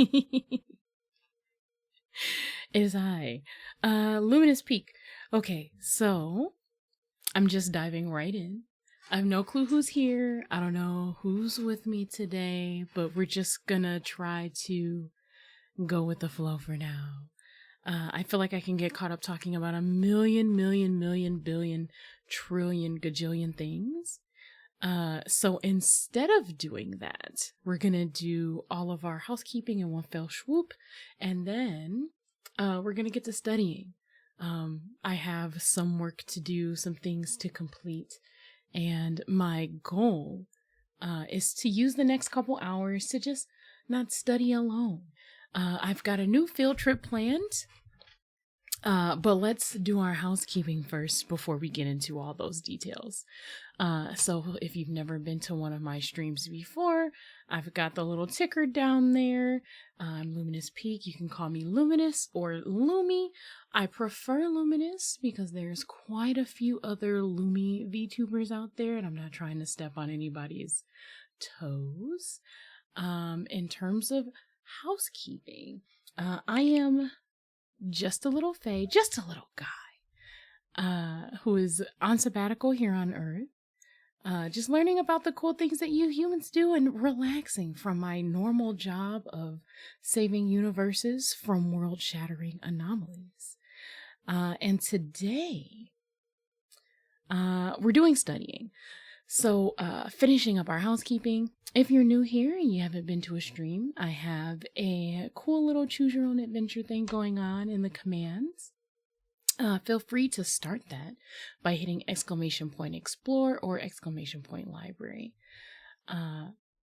It is I, Luminous Peak. Okay, so I'm just diving right in. I have no clue who's here. I don't know who's with me today, but we're just gonna try to go with the flow for now. I feel like I can get caught up talking about a million, billion, trillion, gajillion things. So instead of doing that, we're gonna do all of our housekeeping in one fell swoop, and then we're gonna get to studying. I have some work to do, some things to complete, and my goal is to use the next couple hours to just not study alone. I've got a new field trip planned, but let's do our housekeeping first before we get into all those details. So if you've never been to one of my streams before, I've got the little ticker down there. I'm Luminous Peak. You can call me Luminous or Lumi. I prefer Luminous because there's quite a few other Lumi VTubers out there, and I'm not trying to step on anybody's toes. In terms of housekeeping, I am just a little fae, just a little guy, who is on sabbatical here on Earth, just learning about the cool things that you humans do and relaxing from my normal job of saving universes from world-shattering anomalies. And today, we're doing studying. So, finishing up our housekeeping. If you're new here and you haven't been to a stream, I have a cool little choose your own adventure thing going on in the commands. Feel free to start that by hitting !explore or !library.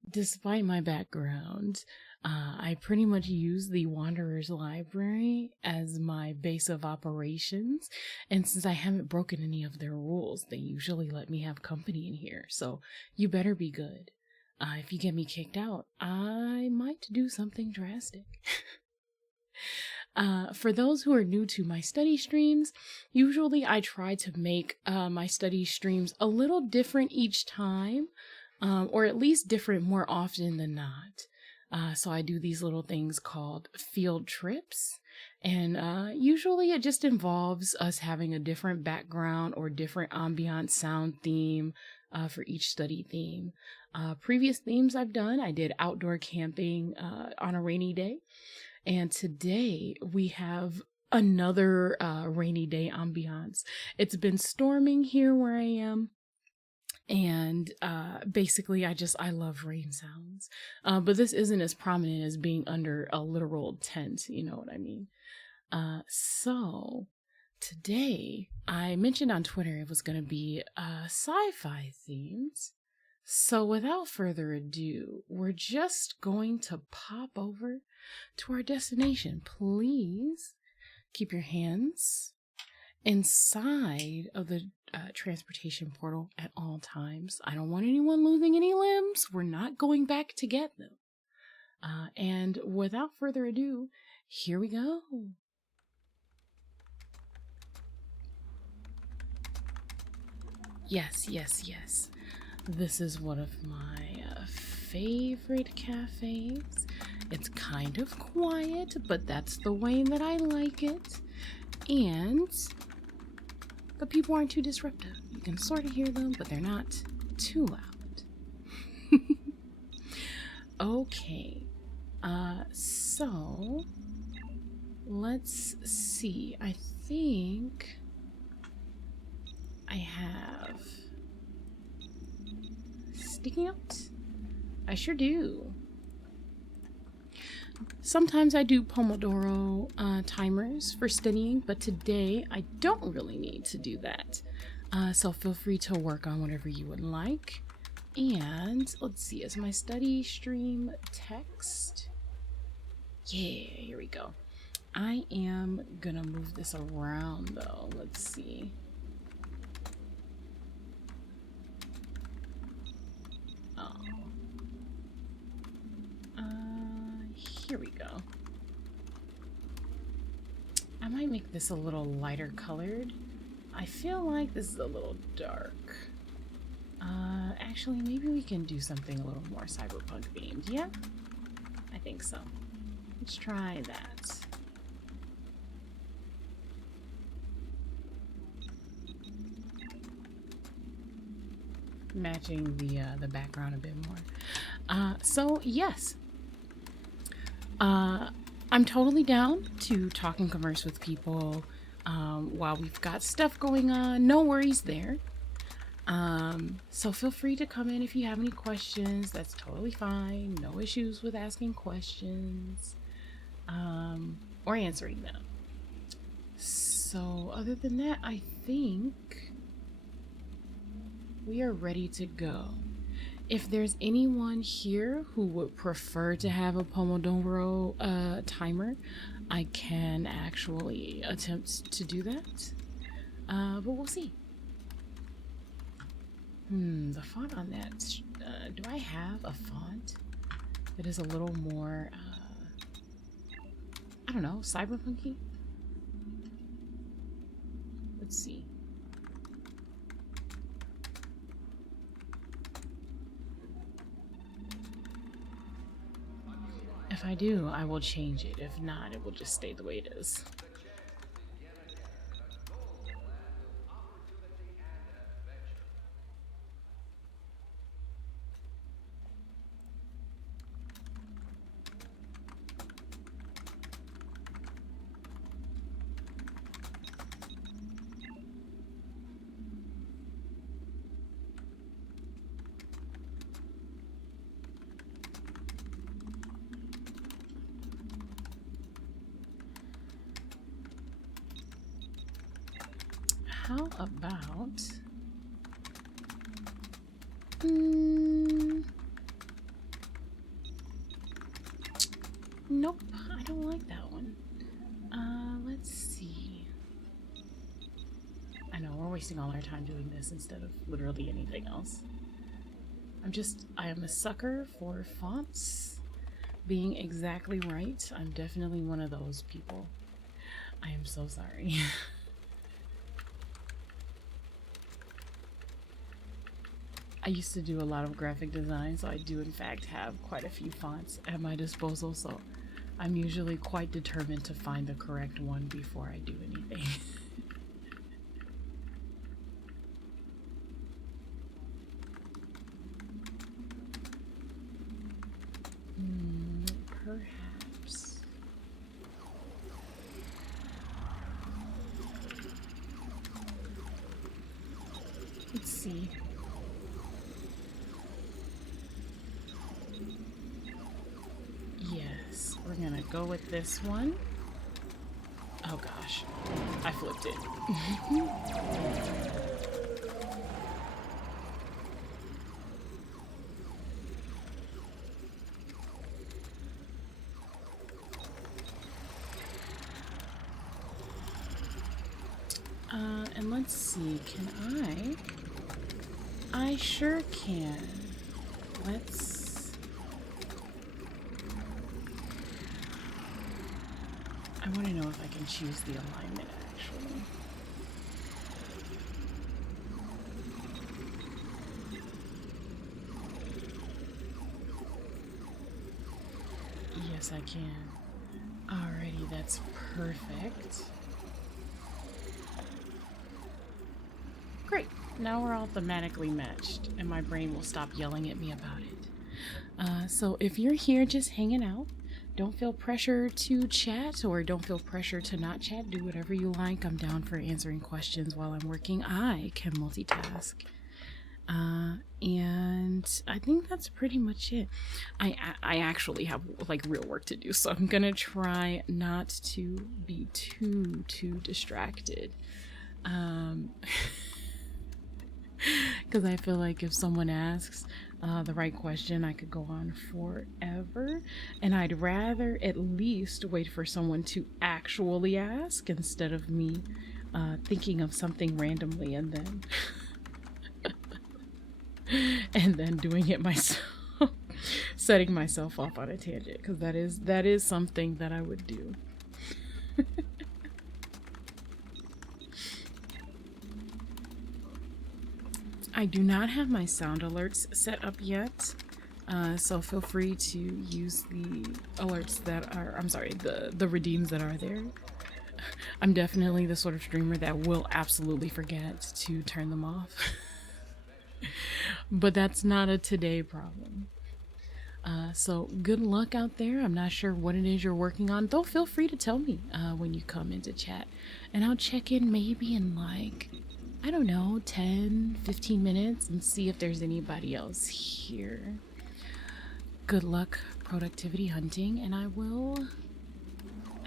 Despite my background, I pretty much use the Wanderer's Library as my base of operations, and since I haven't broken any of their rules, they usually let me have company in here, so you better be good. If you get me kicked out, I might do something drastic. For those who are new to my study streams, usually I try to make my study streams a little different each time, or at least different more often than not. So I do these little things called field trips, and usually it just involves us having a different background or different ambiance sound theme for each study theme. Previous themes I've done, I did outdoor camping on a rainy day, and today we have another rainy day ambiance. It's been storming here where I am. And basically I love rain sounds, but this isn't as prominent as being under a literal tent, you know what I mean. So today I mentioned on Twitter it was going to be sci-fi themes, so without further ado, we're just going to pop over to our destination. Please keep your hands inside of the transportation portal at all times. I don't want anyone losing any limbs. We're not going back to get them. And without further ado, here we go. Yes. This is one of my favorite cafes. It's kind of quiet, but that's the way that I like it. And the people aren't too disruptive. You can sort of hear them, but they're not too loud. Okay. So let's see. I think I have sticky notes. I sure do. Sometimes I do Pomodoro timers for studying, but today I don't really need to do that. So feel free to work on whatever you would like. And let's see, is my study stream text? Yeah, here we go. I am gonna move this around though. Let's see. Here we go. I might make this a little lighter colored. I feel like this is a little dark. Actually, maybe we can do something a little more cyberpunk themed. Yeah, I think so. Let's try that. Matching the background a bit more. So yes, I'm totally down to talk and converse with people while we've got stuff going on. No worries there. So feel free to come in if you have any questions. That's totally fine. No issues with asking questions or answering them. So other than that, I think we are ready to go. If there's anyone here who would prefer to have a Pomodoro timer, I can actually attempt to do that. But we'll see. The font on that, do I have a font that is a little more, I don't know, cyberpunky? Let's see. If I do, I will change it. If not, it will just stay the way it is. How about nope, I don't like that one. Let's see. I know we're wasting all our time doing this instead of literally anything else. I am a sucker for fonts being exactly right. I'm definitely one of those people. I am so sorry. I used to do a lot of graphic design, so I do in fact have quite a few fonts at my disposal, so I'm usually quite determined to find the correct one before I do anything. Perhaps. Let's see. Yes, we're gonna go with this one. Oh gosh, I flipped it. And let's see, can I sure can. I want to know if I can choose the alignment, actually. Yes, I can. Alrighty, that's perfect. Great. Now we're all thematically matched, and my brain will stop yelling at me about it. So if you're here just hanging out, don't feel pressure to chat or don't feel pressure to not chat. Do whatever you like. I'm down for answering questions while I'm working. I can multitask. And I think that's pretty much it. I actually have like real work to do, so I'm gonna try not to be too distracted. Because I feel like if someone asks the right question, I could go on forever, and I'd rather at least wait for someone to actually ask instead of me thinking of something randomly and then doing it myself, setting myself off on a tangent, because that is something that I would do. I do not have my sound alerts set up yet. So feel free to use the alerts that are, I'm sorry, the redeems that are there. I'm definitely the sort of streamer that will absolutely forget to turn them off. But that's not a today problem. So good luck out there. I'm not sure what it is you're working on, though feel free to tell me when you come into chat. And I'll check in maybe in like, I don't know, 10, 15 minutes and see if there's anybody else here. Good luck productivity hunting, and I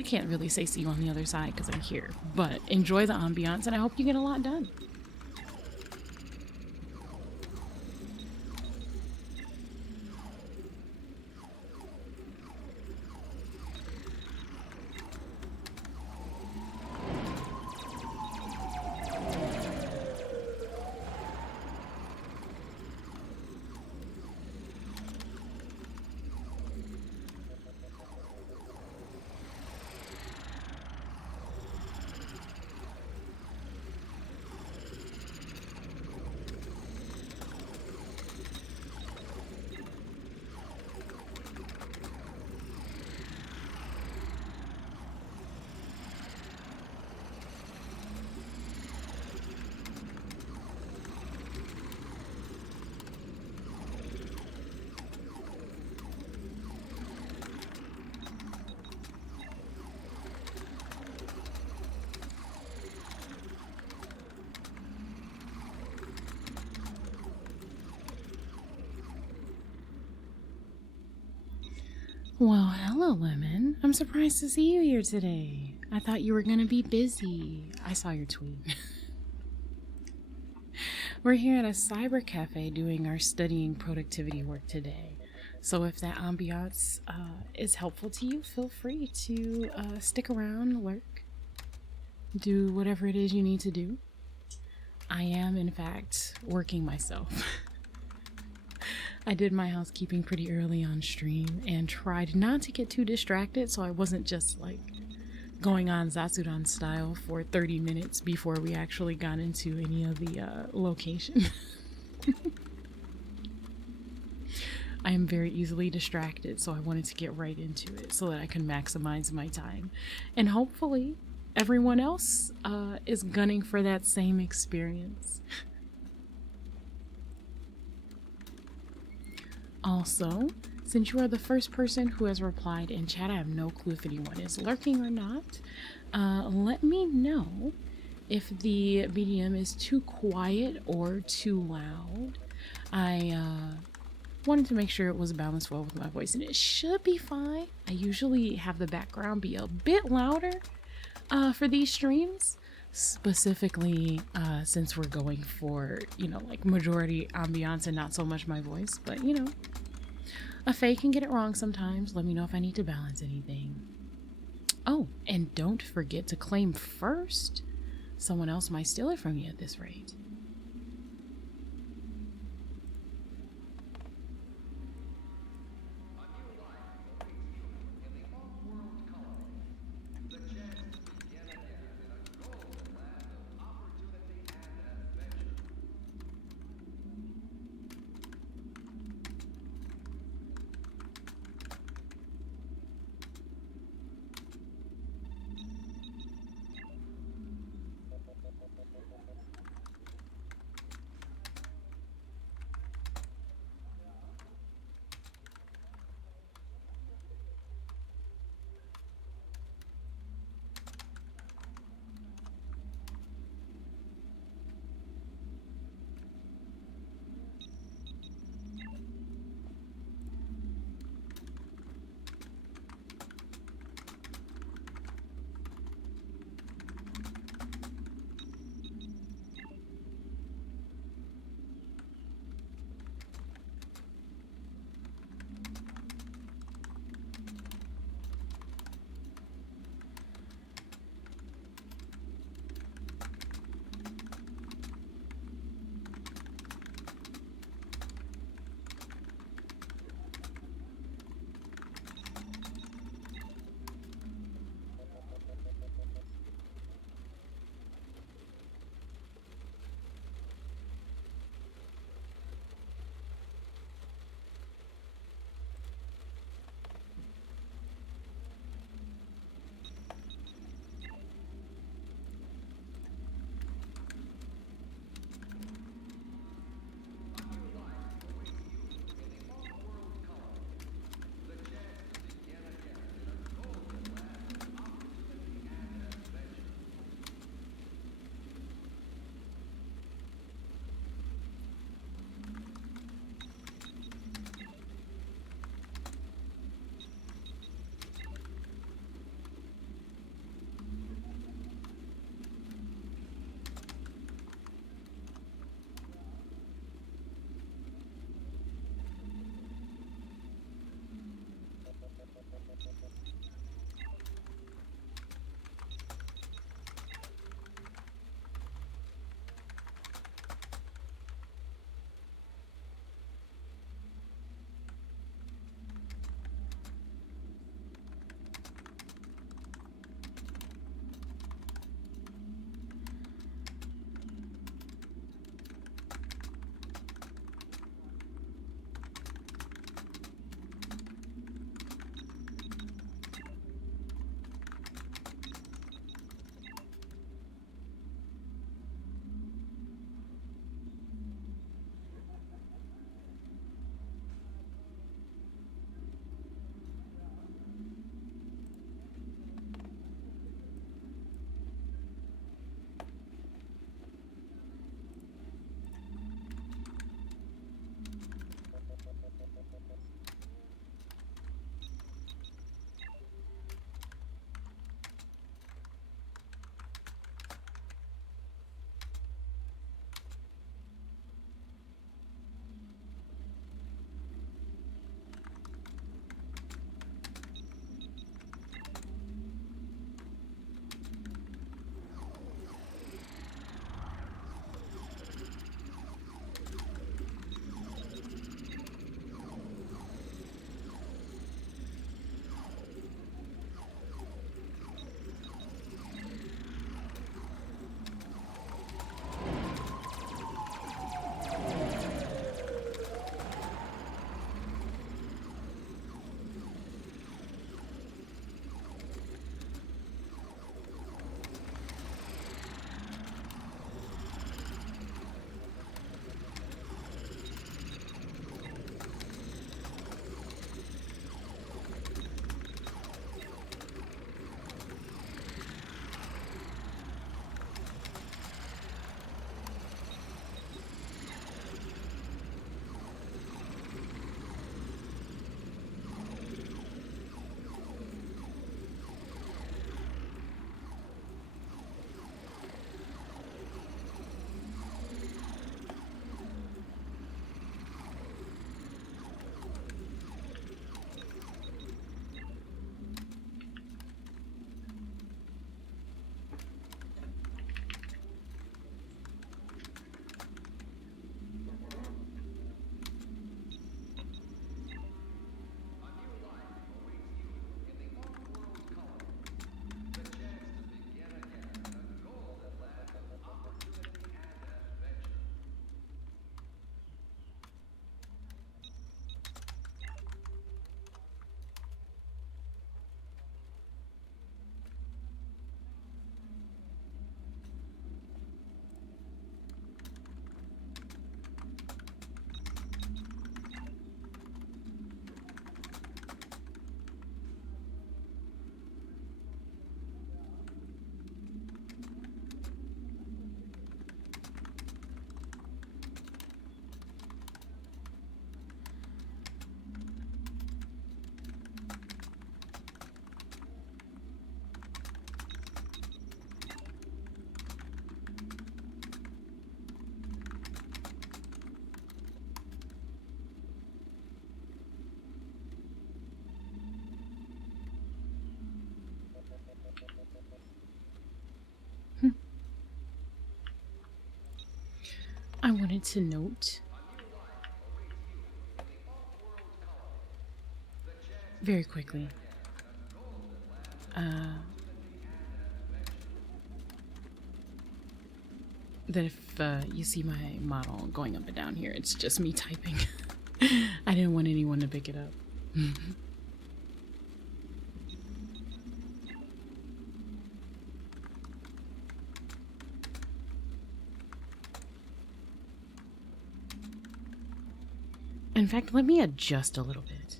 can't really say see you on the other side because I'm here, but enjoy the ambiance and I hope you get a lot done. Well, hello, Lemon. I'm surprised to see you here today. I thought you were gonna be busy. I saw your tweet. We're here at a cyber cafe doing our studying productivity work today. So if that ambiance is helpful to you, feel free to stick around, lurk, do whatever it is you need to do. I am, in fact, working myself. I did my housekeeping pretty early on stream and tried not to get too distracted so I wasn't just like going on Zatsudan style for 30 minutes before we actually got into any of the location. I am very easily distracted, so I wanted to get right into it so that I can maximize my time. And hopefully everyone else is gunning for that same experience. Also, since you are the first person who has replied in chat, I have no clue if anyone is lurking or not. Let me know if the medium is too quiet or too loud. I wanted to make sure it was balanced well with my voice, and it should be fine. I usually have the background be a bit louder for these streams, specifically since we're going for, you know, like majority ambiance and not so much my voice, but you know, a Fae can get it wrong sometimes. Let me know if I need to balance anything. Oh, and don't forget to claim first. Someone else might steal it from you at this rate. I wanted to note very quickly. That if you see my model going up and down here, it's just me typing. I didn't want anyone to pick it up. In fact, let me adjust a little bit.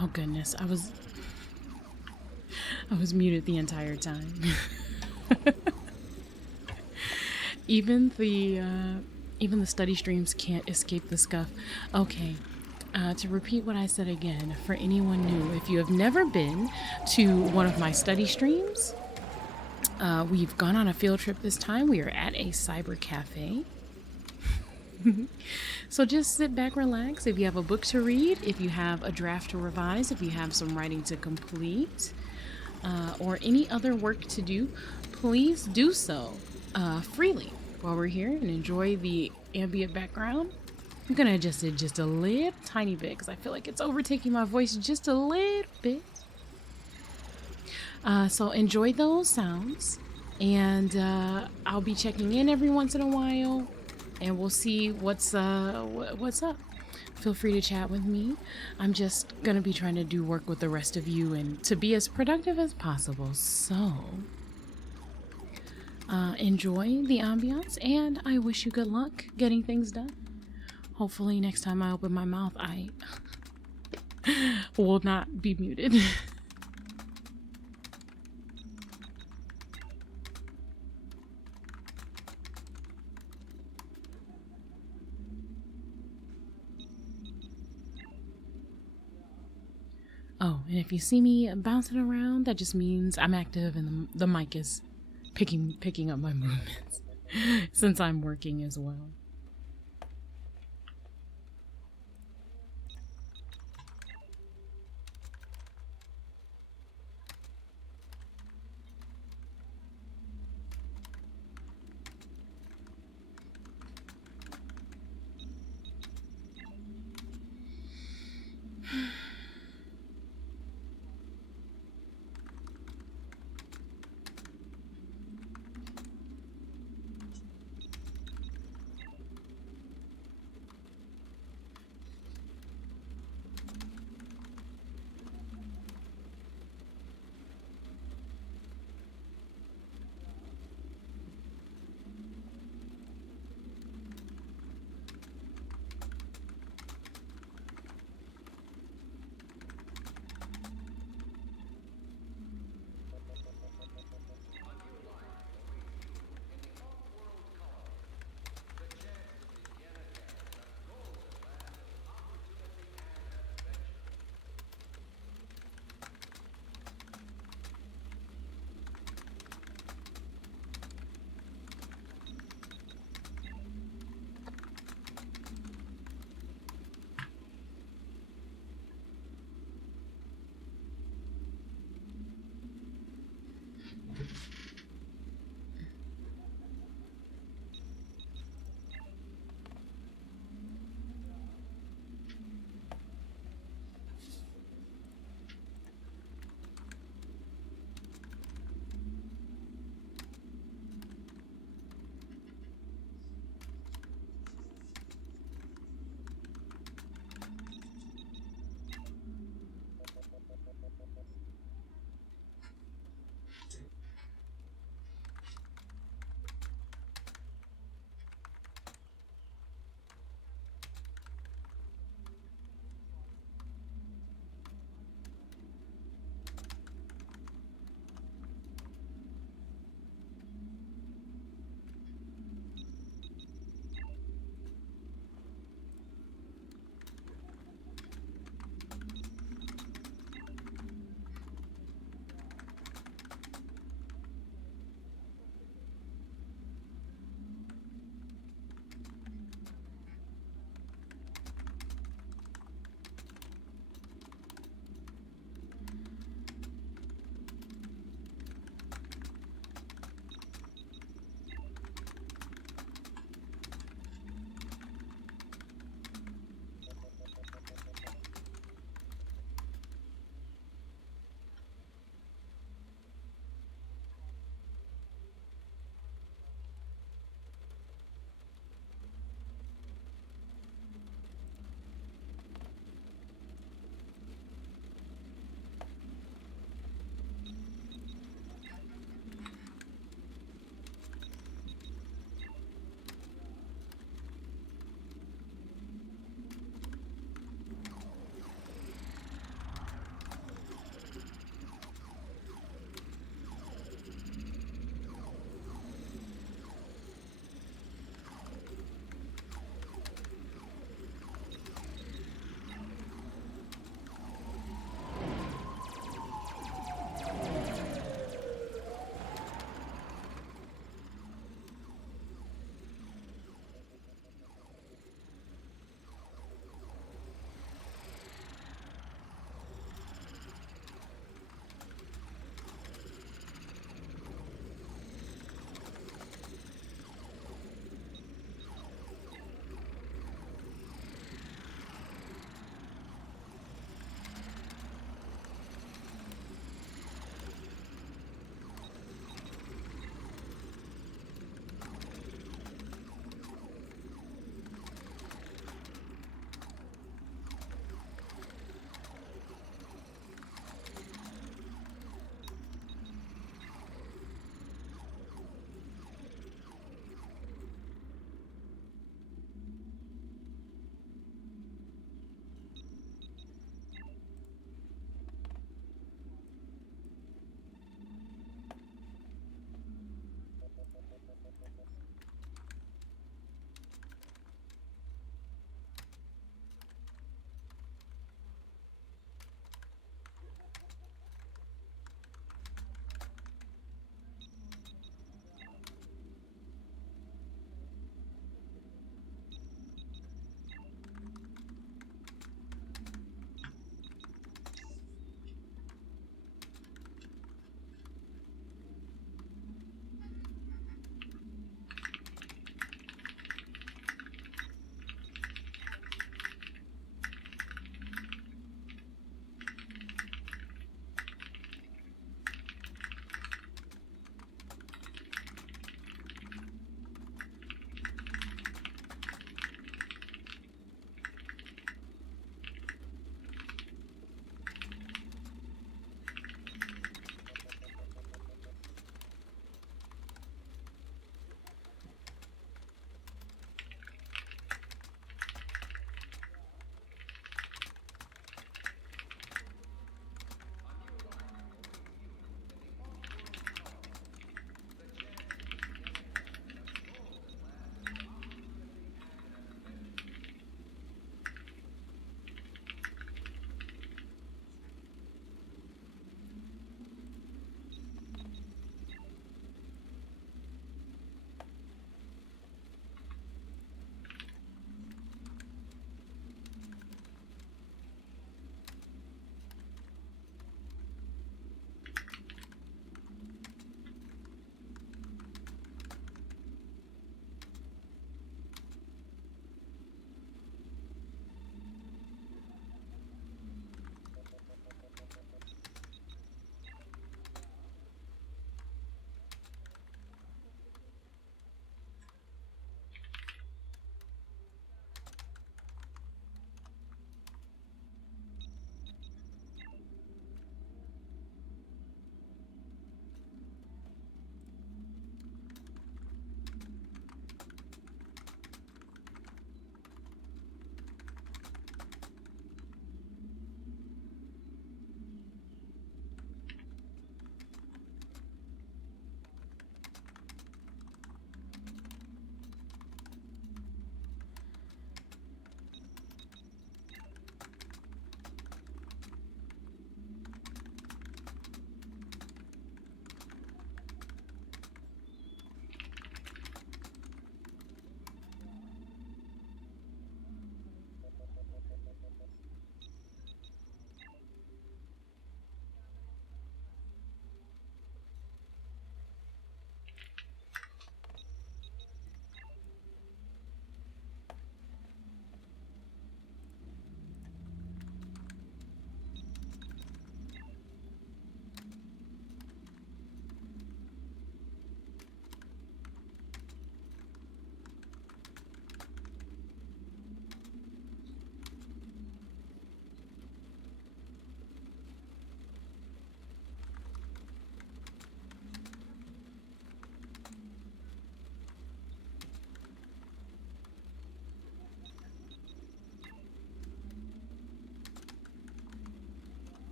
Oh goodness, I was muted the entire time. Even the study streams can't escape the scuff. Okay. To repeat what I said again, for anyone new, if you have never been to one of my study streams, we've gone on a field trip this time. We are at a cyber cafe. So just sit back, relax. If you have a book to read, if you have a draft to revise, if you have some writing to complete, or any other work to do, please do so freely while we're here and enjoy the ambient background. I'm gonna adjust it just a little tiny bit because I feel like it's overtaking my voice just a little bit. So enjoy those sounds, and I'll be checking in every once in a while, and we'll see what's up. Feel free to chat with me. I'm just gonna be trying to do work with the rest of you and to be as productive as possible. So enjoy the ambiance, and I wish you good luck getting things done. Hopefully next time I open my mouth, I will not be muted. Oh, and if you see me bouncing around, that just means I'm active and the mic is picking up my movements since I'm working as well.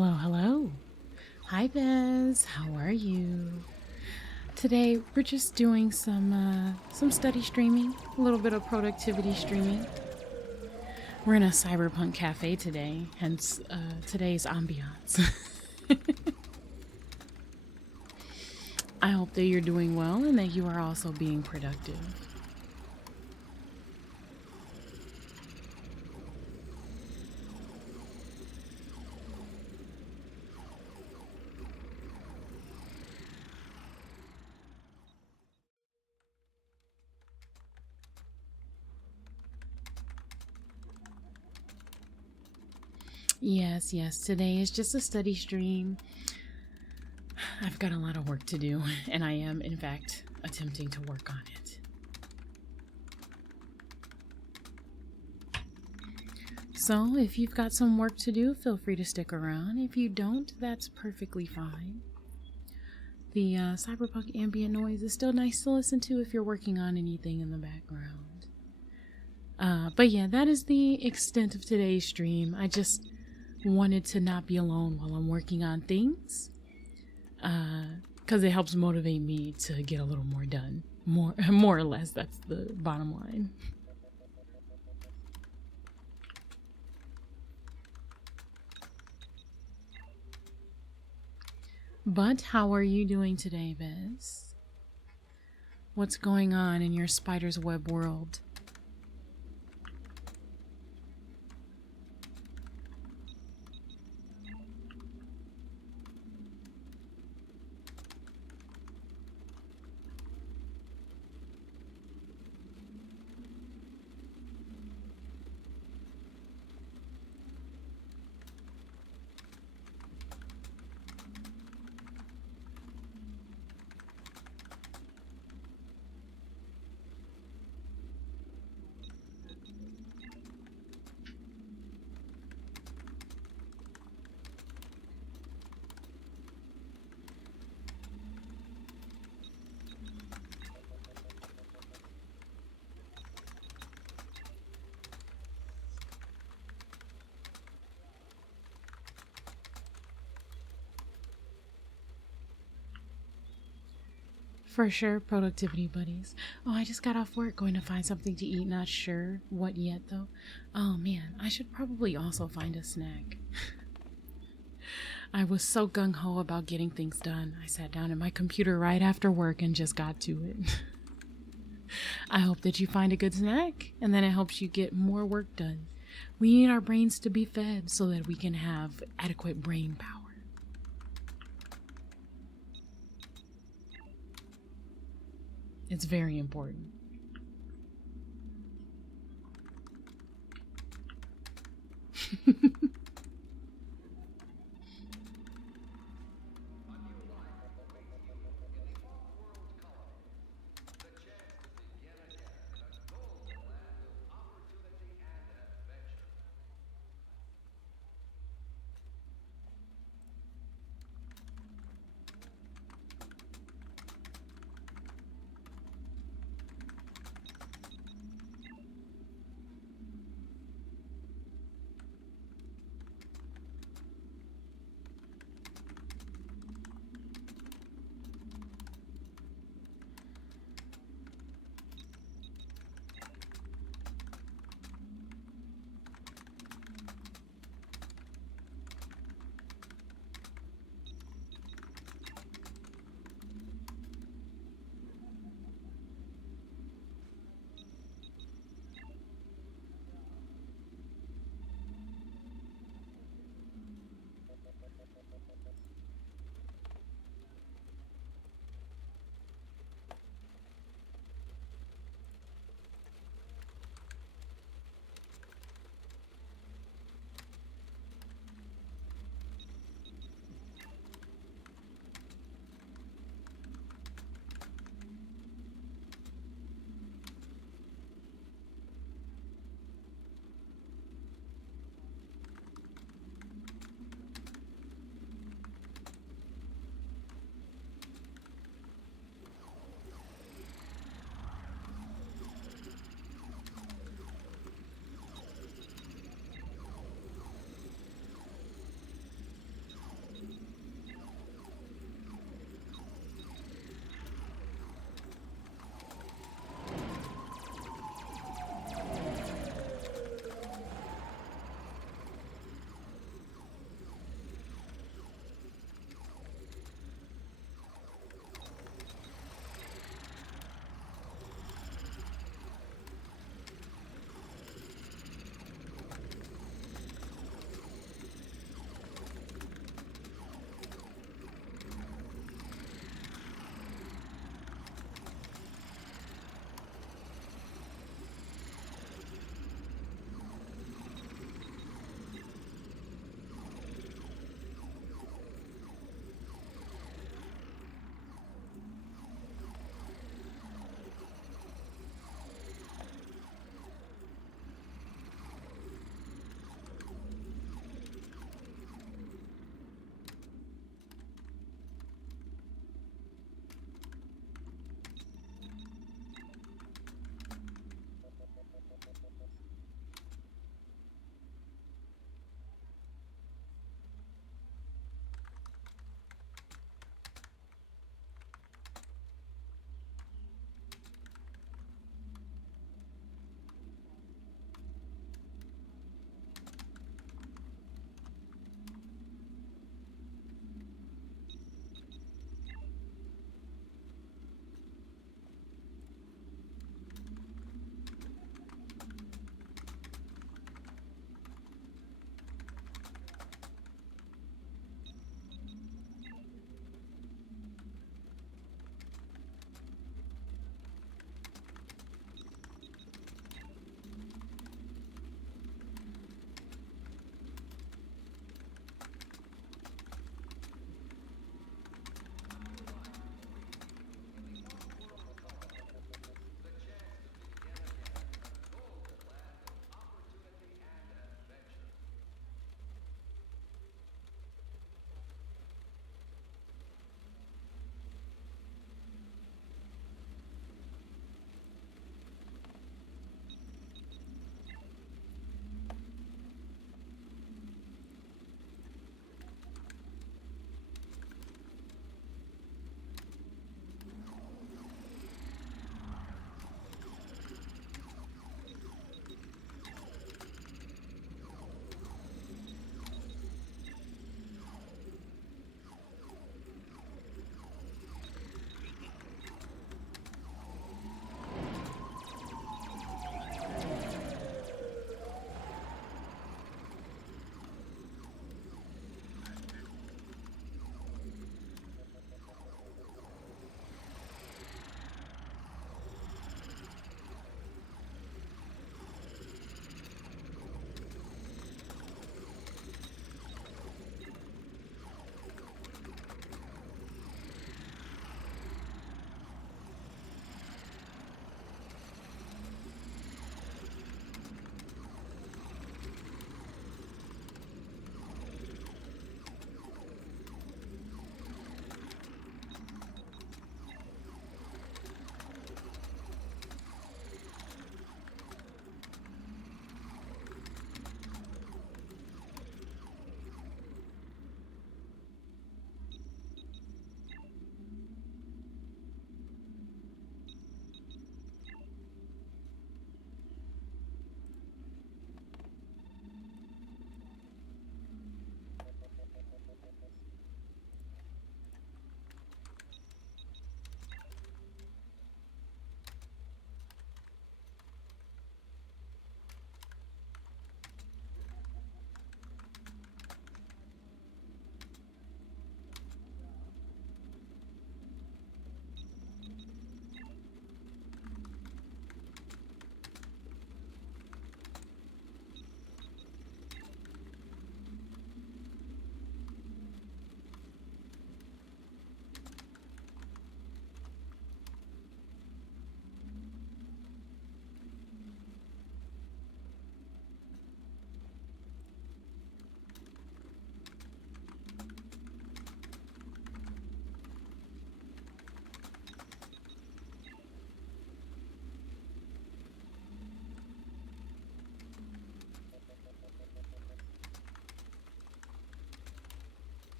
Hello, hello. Hi, Bez. How are you? Today we're just doing some study streaming, a little bit of productivity streaming. We're in a Cyberpunk Cafe today, hence today's ambiance. I hope that you're doing well and that you are also being productive. Yes, today is just a study stream. I've got a lot of work to do, and I am, in fact, attempting to work on it. So, if you've got some work to do, feel free to stick around. If you don't, that's perfectly fine. The Cyberpunk ambient noise is still nice to listen to if you're working on anything in the background. But yeah, that is the extent of today's stream. I just wanted to not be alone while I'm working on things, because it helps motivate me to get a little more done. More or less, that's the bottom line. But how are you doing today, Bez? What's going on in your spider's web world? For sure, productivity buddies. Oh, I just got off work, going to find something to eat. Not sure what yet, though. Oh man, I should probably also find a snack. I was so gung-ho about getting things done. I sat down at my computer right after work and just got to it. I hope that you find a good snack and then it helps you get more work done. We need our brains to be fed so that we can have adequate brain power. It's very important.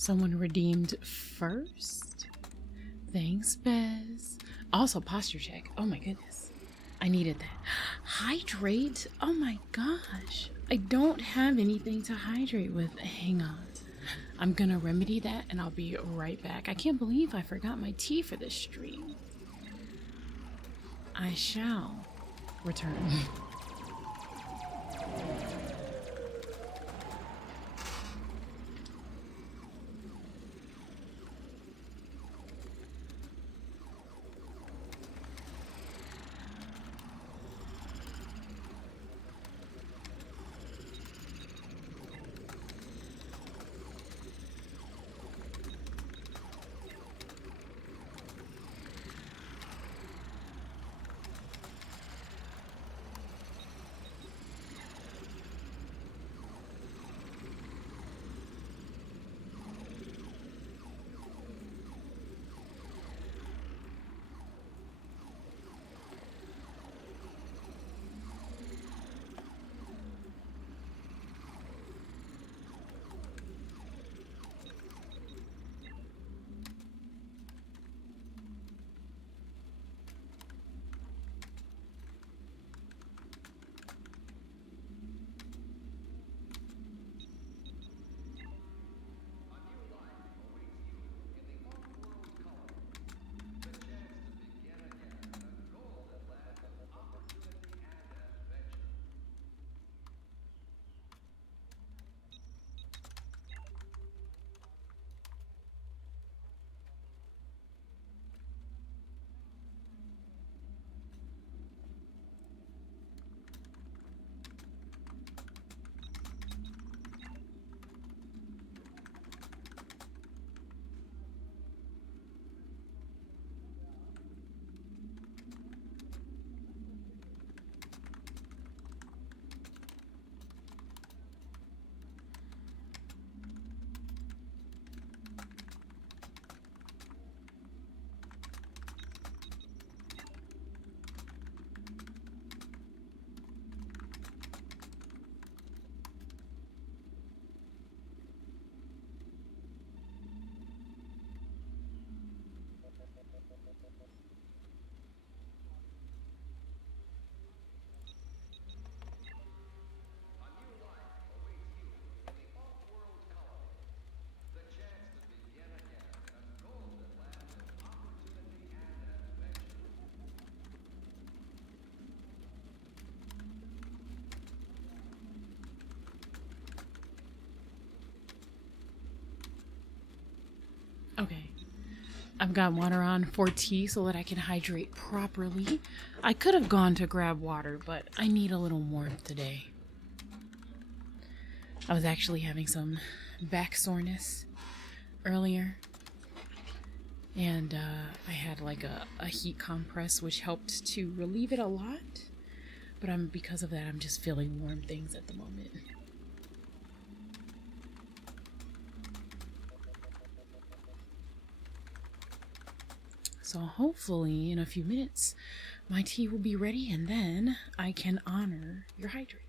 Someone redeemed first. Thanks, Bez. Also, posture check. Oh my goodness. I needed that. Hydrate? Oh my gosh. I don't have anything to hydrate with. Hang on. I'm gonna remedy that and I'll be right back. I can't believe I forgot my tea for this stream. I shall return. Okay. I've got water on for tea so that I can hydrate properly. I could have gone to grab water, but I need a little warmth today. I was actually having some back soreness earlier. And I had like a heat compress which helped to relieve it a lot. But because of that, I'm just feeling warm things at the moment. So hopefully in a few minutes, my tea will be ready and then I can honor your hydrate.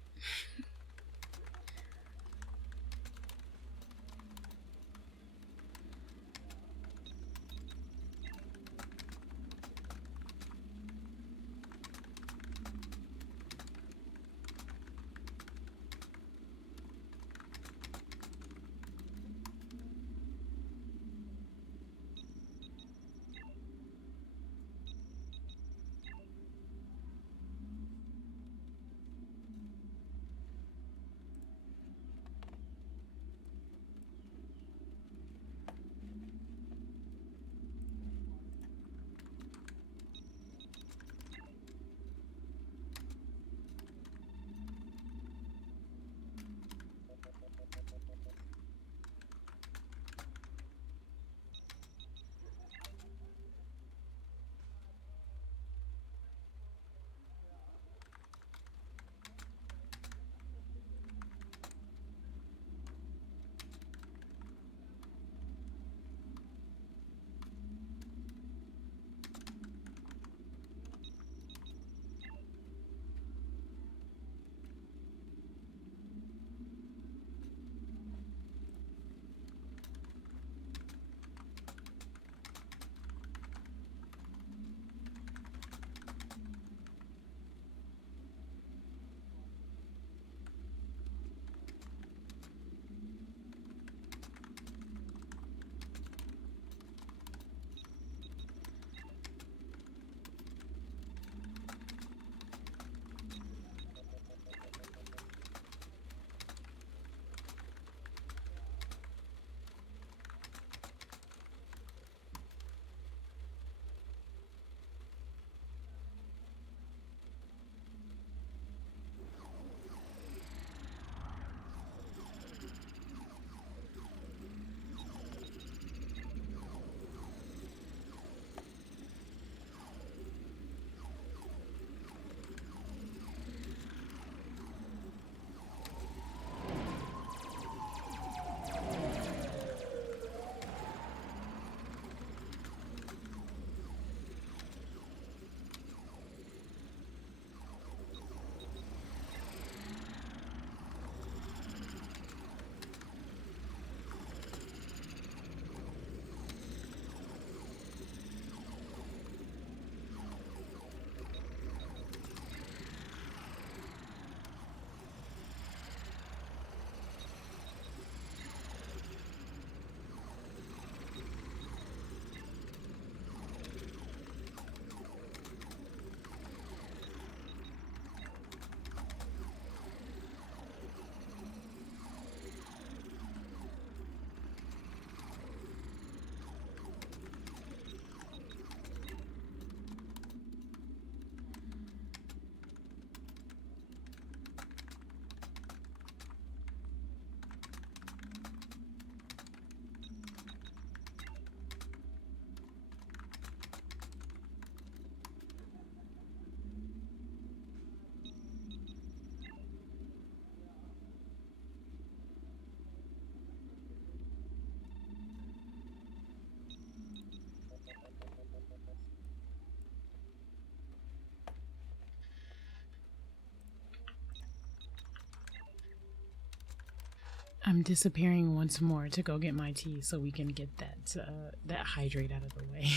I'm disappearing once more to go get my tea so we can get that hydrate out of the way.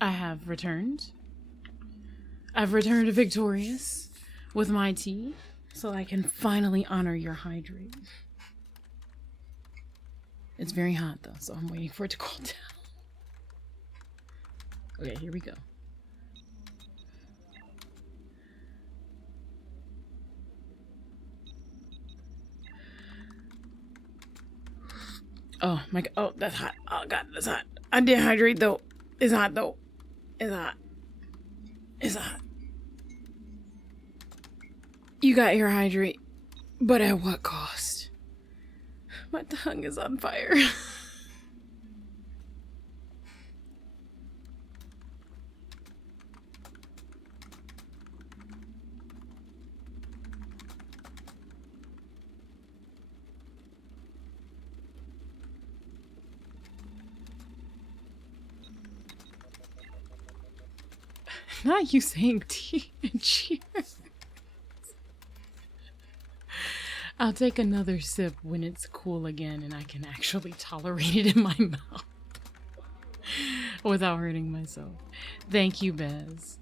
I have returned. I've returned victorious with my tea, so I can finally honor your hydrate. It's very hot though, so I'm waiting for it to cool down. Okay, here we go. Oh my god, oh, that's hot. Oh god, that's hot. I didn't hydrate though. It's hot though. It's hot. It's hot. You got your hydrate, but at what cost? My tongue is on fire. Not you saying tea and cheers. I'll take another sip when it's cool again and I can actually tolerate it in my mouth without hurting myself. Thank you, Bez.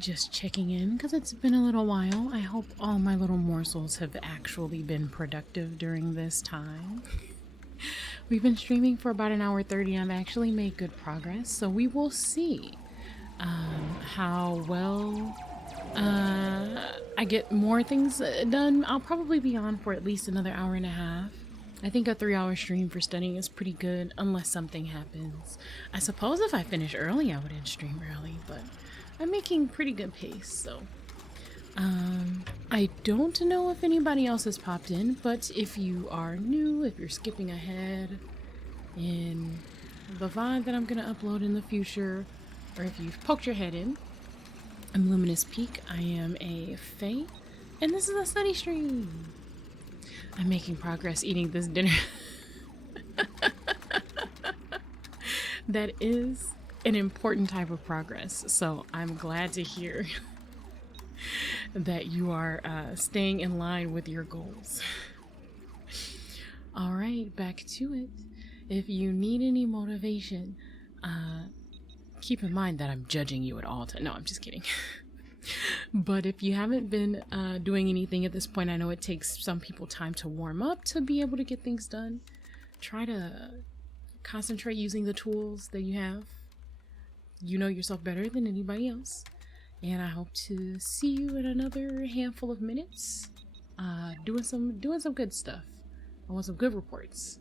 Just checking in because it's been a little while. I hope all my little morsels have actually been productive during this time. We've been streaming for about an hour 30 and I've actually made good progress, so we will see how well I get more things done. I'll probably be on for at least another hour and a half. I think a 3-hour stream for studying is pretty good unless something happens. I suppose if I finish early I would end stream early, but I'm making pretty good pace, so I don't know if anybody else has popped in, but if you are new, if you're skipping ahead in the VOD that I'm gonna upload in the future, or if you've poked your head in, I'm Luminous Peak. I am a Fae, and this is a study stream. I'm making progress eating this dinner. That is an important type of progress, so I'm glad to hear that you are staying in line with your goals. All right, back to it. If you need any motivation, keep in mind that I'm judging you at all times. No, I'm just kidding. But if you haven't been doing anything at this point, I know it takes some people time to warm up to be able to get things done. Try to concentrate using the tools that you have. You know yourself better than anybody else. And I hope to see you in another handful of minutes, doing some good stuff. I want some good reports.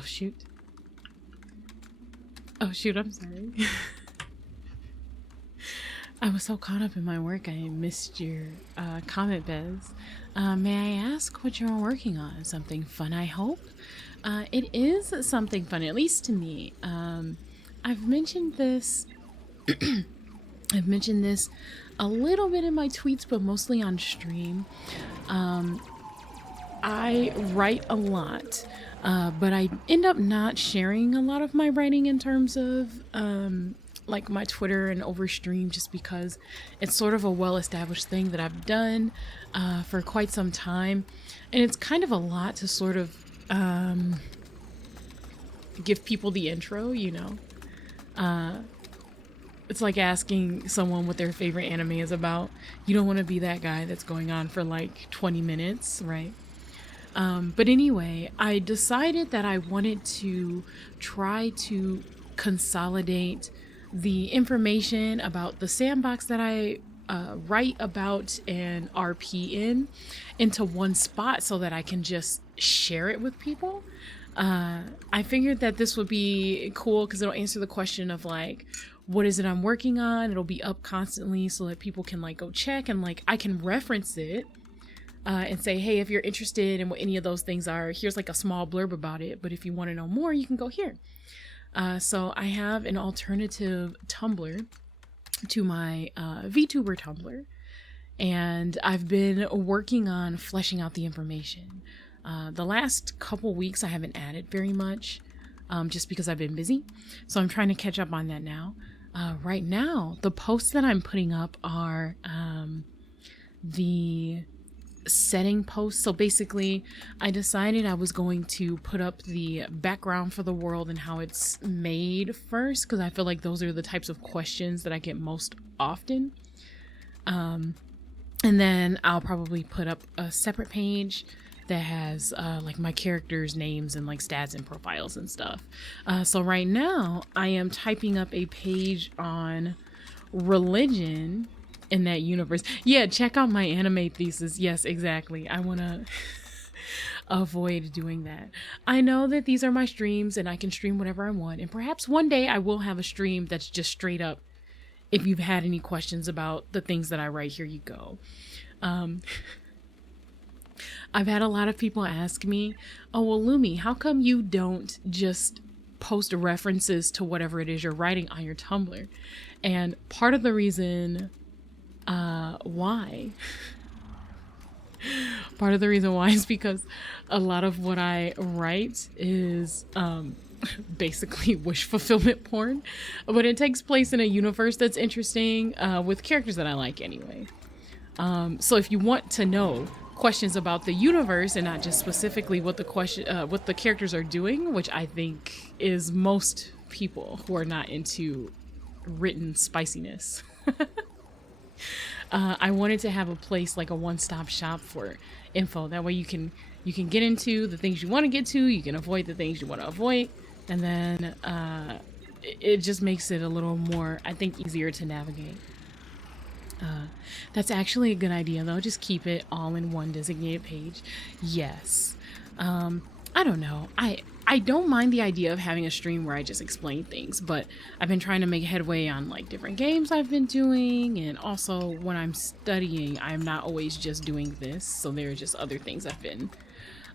Oh, shoot. Oh, shoot, I'm sorry. I was so caught up in my work, I missed your comment, Bez. May I ask what you're working on? Something fun, I hope? It is something fun, at least to me. I've mentioned this... I've mentioned this a little bit in my tweets, but mostly on stream. I write a lot, but I end up not sharing a lot of my writing in terms of like my Twitter and over stream, just because it's sort of a well-established thing that I've done for quite some time, and it's kind of a lot to sort of give people the intro, you know. It's like asking someone what their favorite anime is about. You don't want to be that guy that's going on for like 20 minutes, right? But anyway, I decided that I wanted to try to consolidate the information about the sandbox that I write about and RP in into one spot so that I can just share it with people. I figured that this would be cool because it'll answer the question of like, what is it I'm working on? It'll be up constantly so that people can like go check, and like I can reference it and say, hey, if you're interested in what any of those things are, here's like a small blurb about it. But if you want to know more, you can go here. So I have an alternative Tumblr to my VTuber Tumblr, and I've been working on fleshing out the information. The last couple weeks I haven't added very much just because I've been busy. So I'm trying to catch up on that now. Right now, the posts that I'm putting up are the setting posts. So basically, I decided I was going to put up the background for the world and how it's made first, because I feel like those are the types of questions that I get most often. And then I'll probably put up a separate page that has like my characters' names and like stats and profiles and stuff. So right now I am typing up a page on religion in that universe. Yeah, check out my anime thesis. Yes, exactly. I want to avoid doing that. I know that these are my streams and I can stream whatever I want, and perhaps one day I will have a stream that's just straight up, if you've had any questions about the things that I write, here you go. I've had a lot of people ask me, oh, well, Lumi, how come you don't just post references to whatever it is you're writing on your Tumblr? And part of the reason why is because a lot of what I write is basically wish fulfillment porn, but it takes place in a universe that's interesting with characters that I like anyway. So if you want to know questions about the universe and not just specifically what the characters are doing, which I think is most people who are not into written spiciness, I wanted to have a place like a one-stop shop for info. That way you can get into the things you want to get to, you can avoid the things you want to avoid, and then it just makes it a little more, I think, easier to navigate. That's actually a good idea though. Just keep it all in one designated page. Yes. I don't know. I don't mind the idea of having a stream where I just explain things, but I've been trying to make headway on like different games I've been doing, and also when I'm studying, I'm not always just doing this. So there are just other things I've been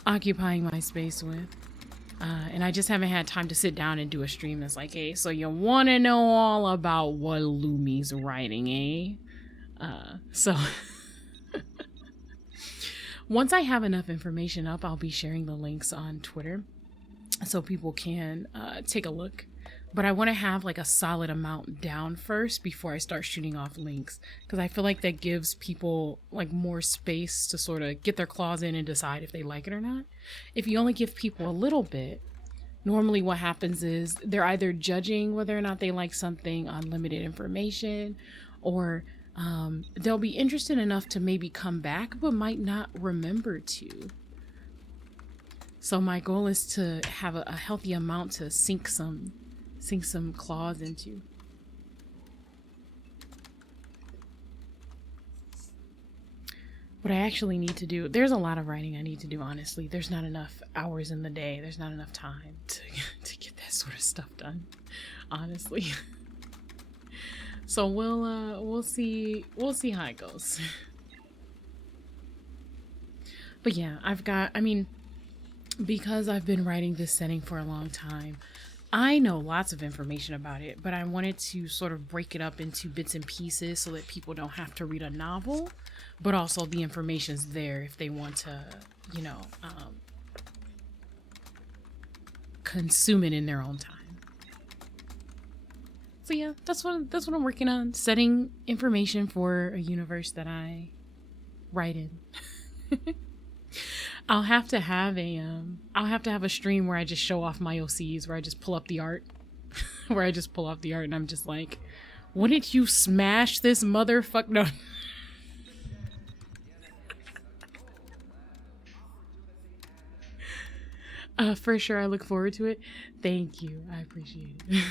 occupying my space with. And I just haven't had time to sit down and do a stream that's like, hey, so you want to know all about what Lumi's writing, eh? So once I have enough information up, I'll be sharing the links on Twitter so people can take a look. But I want to have like a solid amount down first before I start shooting off links, because I feel like that gives people like more space to sort of get their claws in and decide if they like it or not. If you only give people a little bit, normally what happens is they're either judging whether or not they like something on limited information, or they'll be interested enough to maybe come back but might not remember to. So my goal is to have a healthy amount to sink some claws into. what I actually need to do. There's a lot of writing I need to do, honestly. There's not enough hours in the day. There's not enough time to get that sort of stuff done, honestly. So we'll see how it goes. But yeah, because I've been writing this setting for a long time, I know lots of information about it, but I wanted to sort of break it up into bits and pieces so that people don't have to read a novel, but also the information's there if they want to, consume it in their own time. So yeah, that's what I'm working on, setting information for a universe that I write in. I'll have to have a stream where I just show off my OCs, where I just pull up the art, and I'm just like, wouldn't you smash this motherfucker? No. For sure, I look forward to it. Thank you. I appreciate it.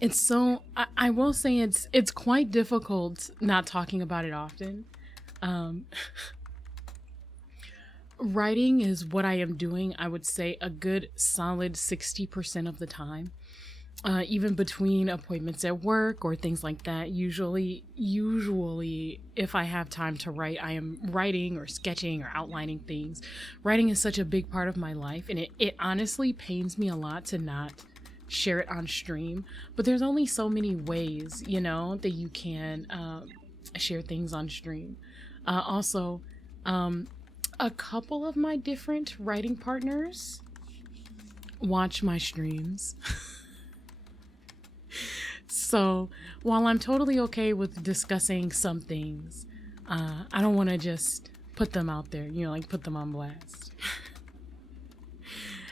It's so, I will say it's quite difficult not talking about it often. Writing is what I am doing, I would say, a good solid 60% of the time. Even between appointments at work or things like that, usually if I have time to write, I am writing or sketching or outlining things. Writing is such a big part of my life, and it honestly pains me a lot to not share it on stream, but there's only so many ways, that you can share things on stream. Also, a couple of my different writing partners watch my streams. So while I'm totally okay with discussing some things, I don't want to just put them out there, put them on blast.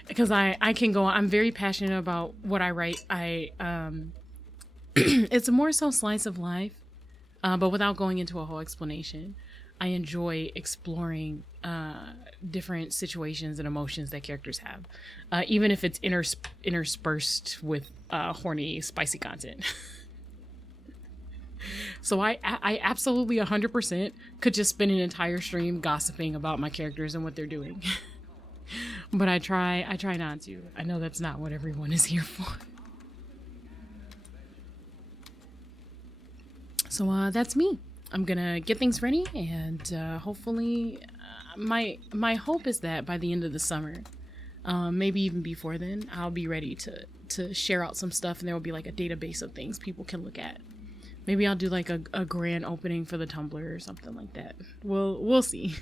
Because I can go, I'm very passionate about what I write. It's more so slice of life, but without going into a whole explanation. I enjoy exploring different situations and emotions that characters have, even if it's interspersed with horny, spicy content. So I absolutely 100% could just spend an entire stream gossiping about my characters and what they're doing. But I try not to. I know that's not what everyone is here for. So that's me. I'm gonna get things ready, and hopefully, my hope is that by the end of the summer, maybe even before then, I'll be ready to share out some stuff, and there will be like a database of things people can look at. Maybe I'll do like a grand opening for the Tumblr or something like that. We'll see.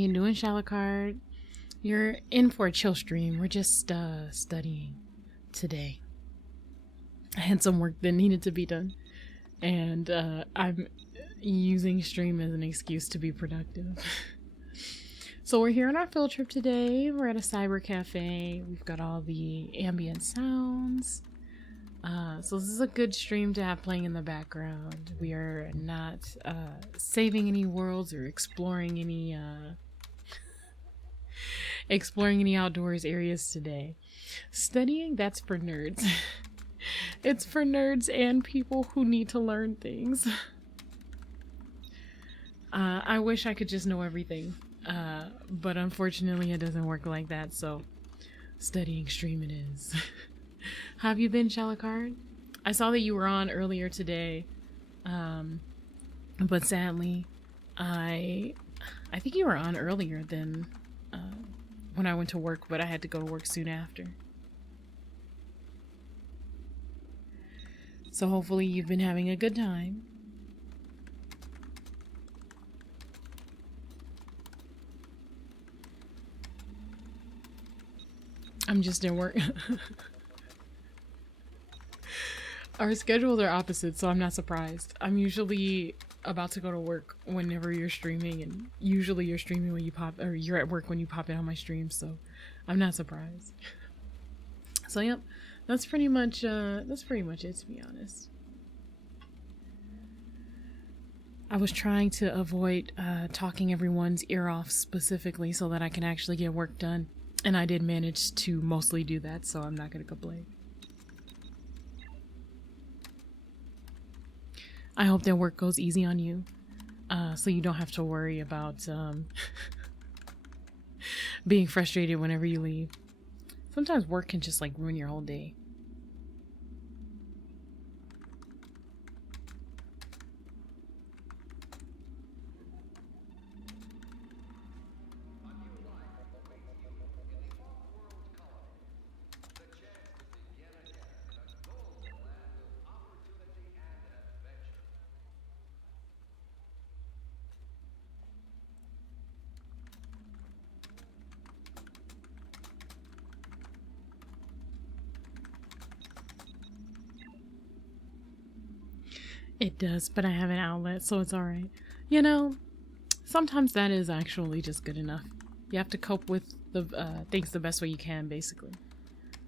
you doing, Shalakard? You're in for a chill stream. We're just studying today. I had some work that needed to be done, and I'm using stream as an excuse to be productive. So we're here on our field trip today. We're at a cyber cafe. We've got all the ambient sounds. So this is a good stream to have playing in the background. We are not saving any worlds or exploring any outdoors areas today. Studying, that's for nerds. It's for nerds and people who need to learn things. I wish I could just know everything, but unfortunately it doesn't work like that, so studying stream it is. Have you been, Shalakard? I saw that you were on earlier today, but sadly, I think you were on earlier than when I went to work, but I had to go to work soon after. So hopefully you've been having a good time. I'm just in work. Our schedules are opposite, so I'm not surprised. I'm usually about to go to work whenever you're streaming, and usually you're streaming when you pop, or you're at work when you pop in on my stream, so I'm not surprised. So yep, that's pretty much it, to be honest. I was trying to avoid talking everyone's ear off specifically so that I can actually get work done, and I did manage to mostly do that, so I'm not gonna complain. I hope that work goes easy on you, so you don't have to worry about being frustrated whenever you leave. Sometimes work can just like ruin your whole day. It does, but I have an outlet, so it's alright. You know, sometimes that is actually just good enough. You have to cope with the things the best way you can, basically.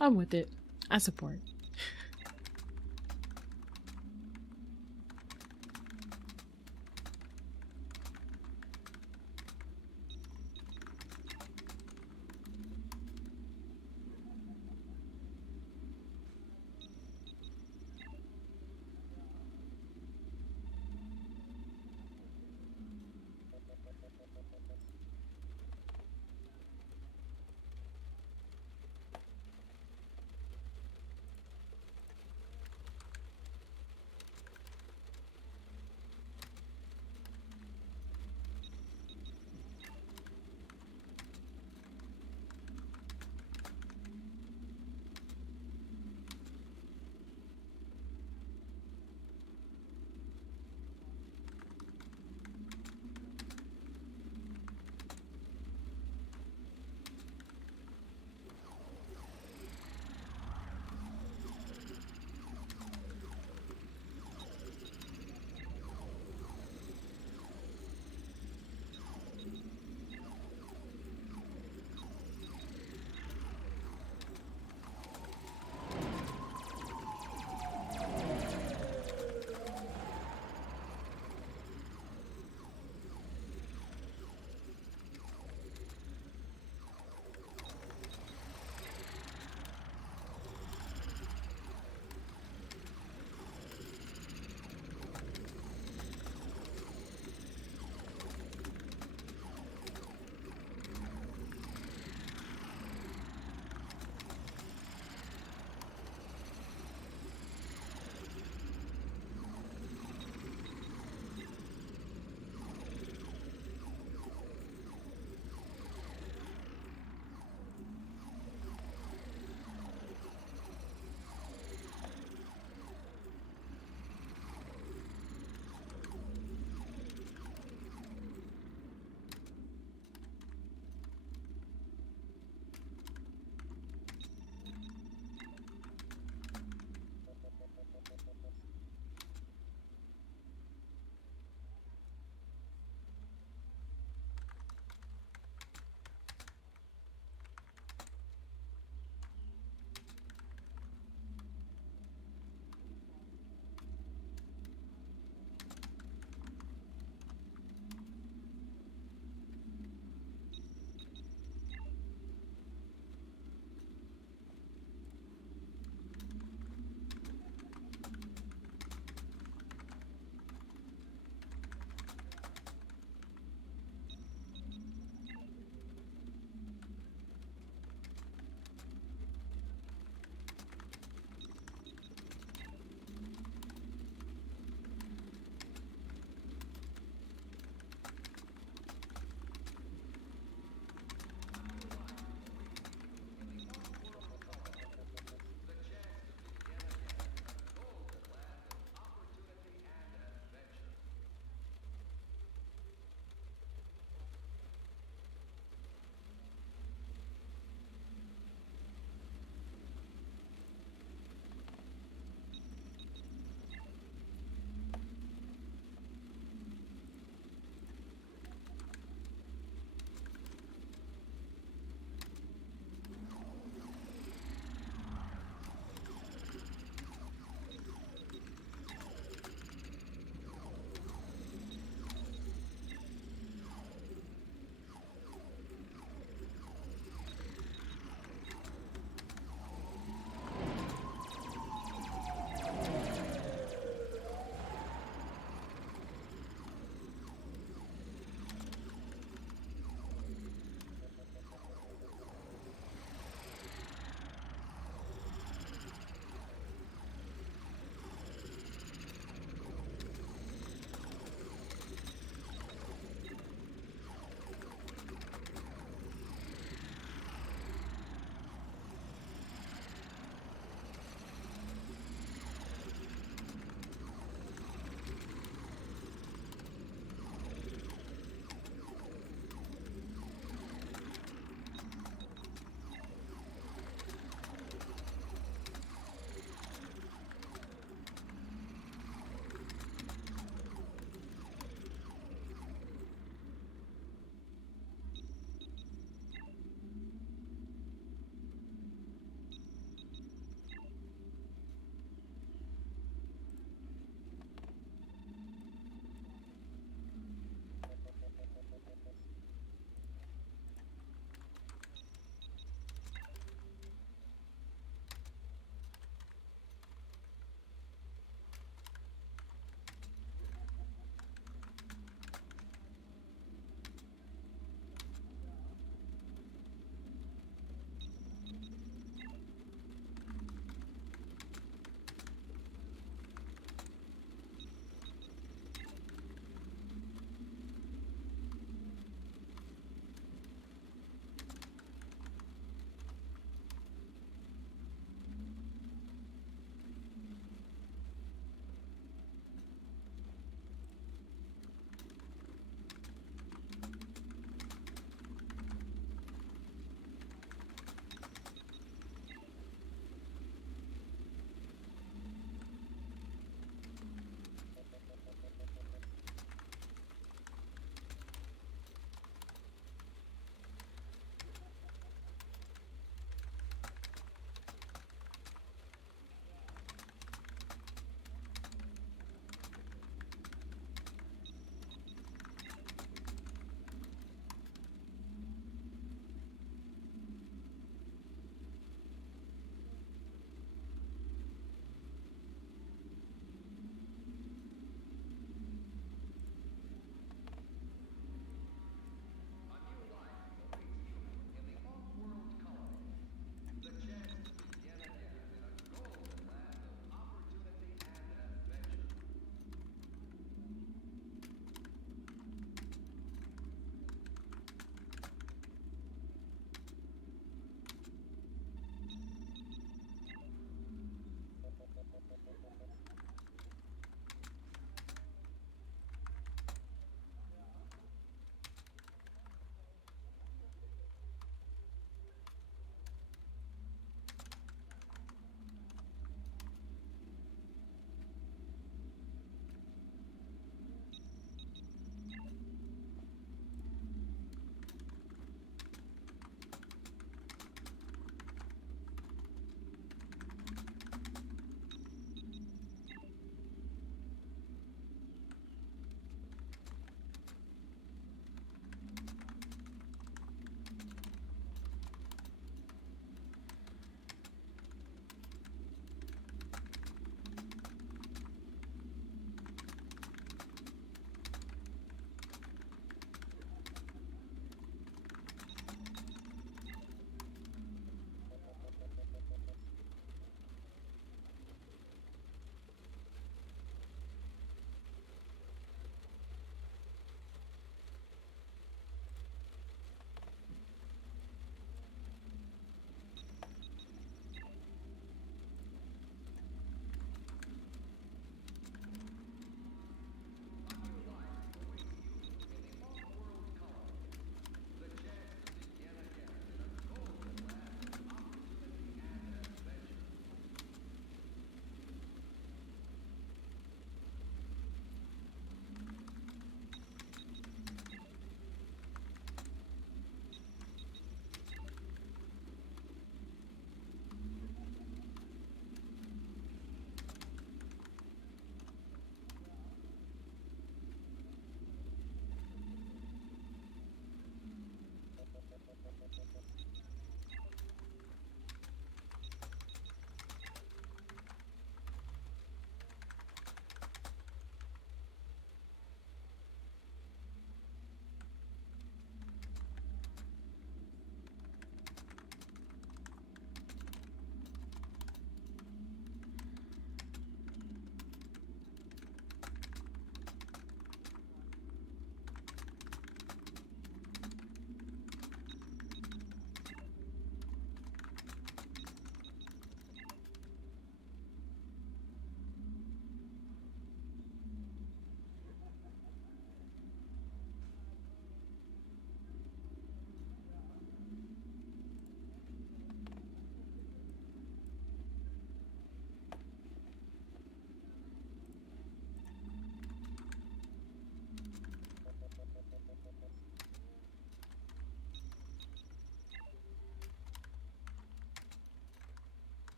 I'm with it. I support.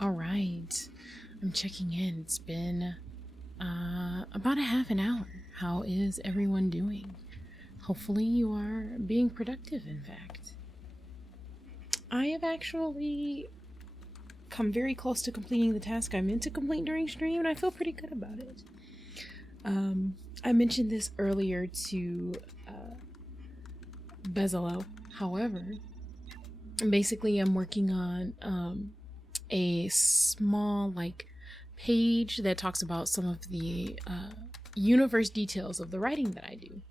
All right. I'm checking in. It's been about a half an hour. How is everyone doing? Hopefully you are being productive, in fact. I have actually come very close to completing the task I meant to complete during stream, and I feel pretty good about it. I mentioned this earlier to Bezalel. However, basically I'm working on a small page that talks about some of the universe details of the writing that I do.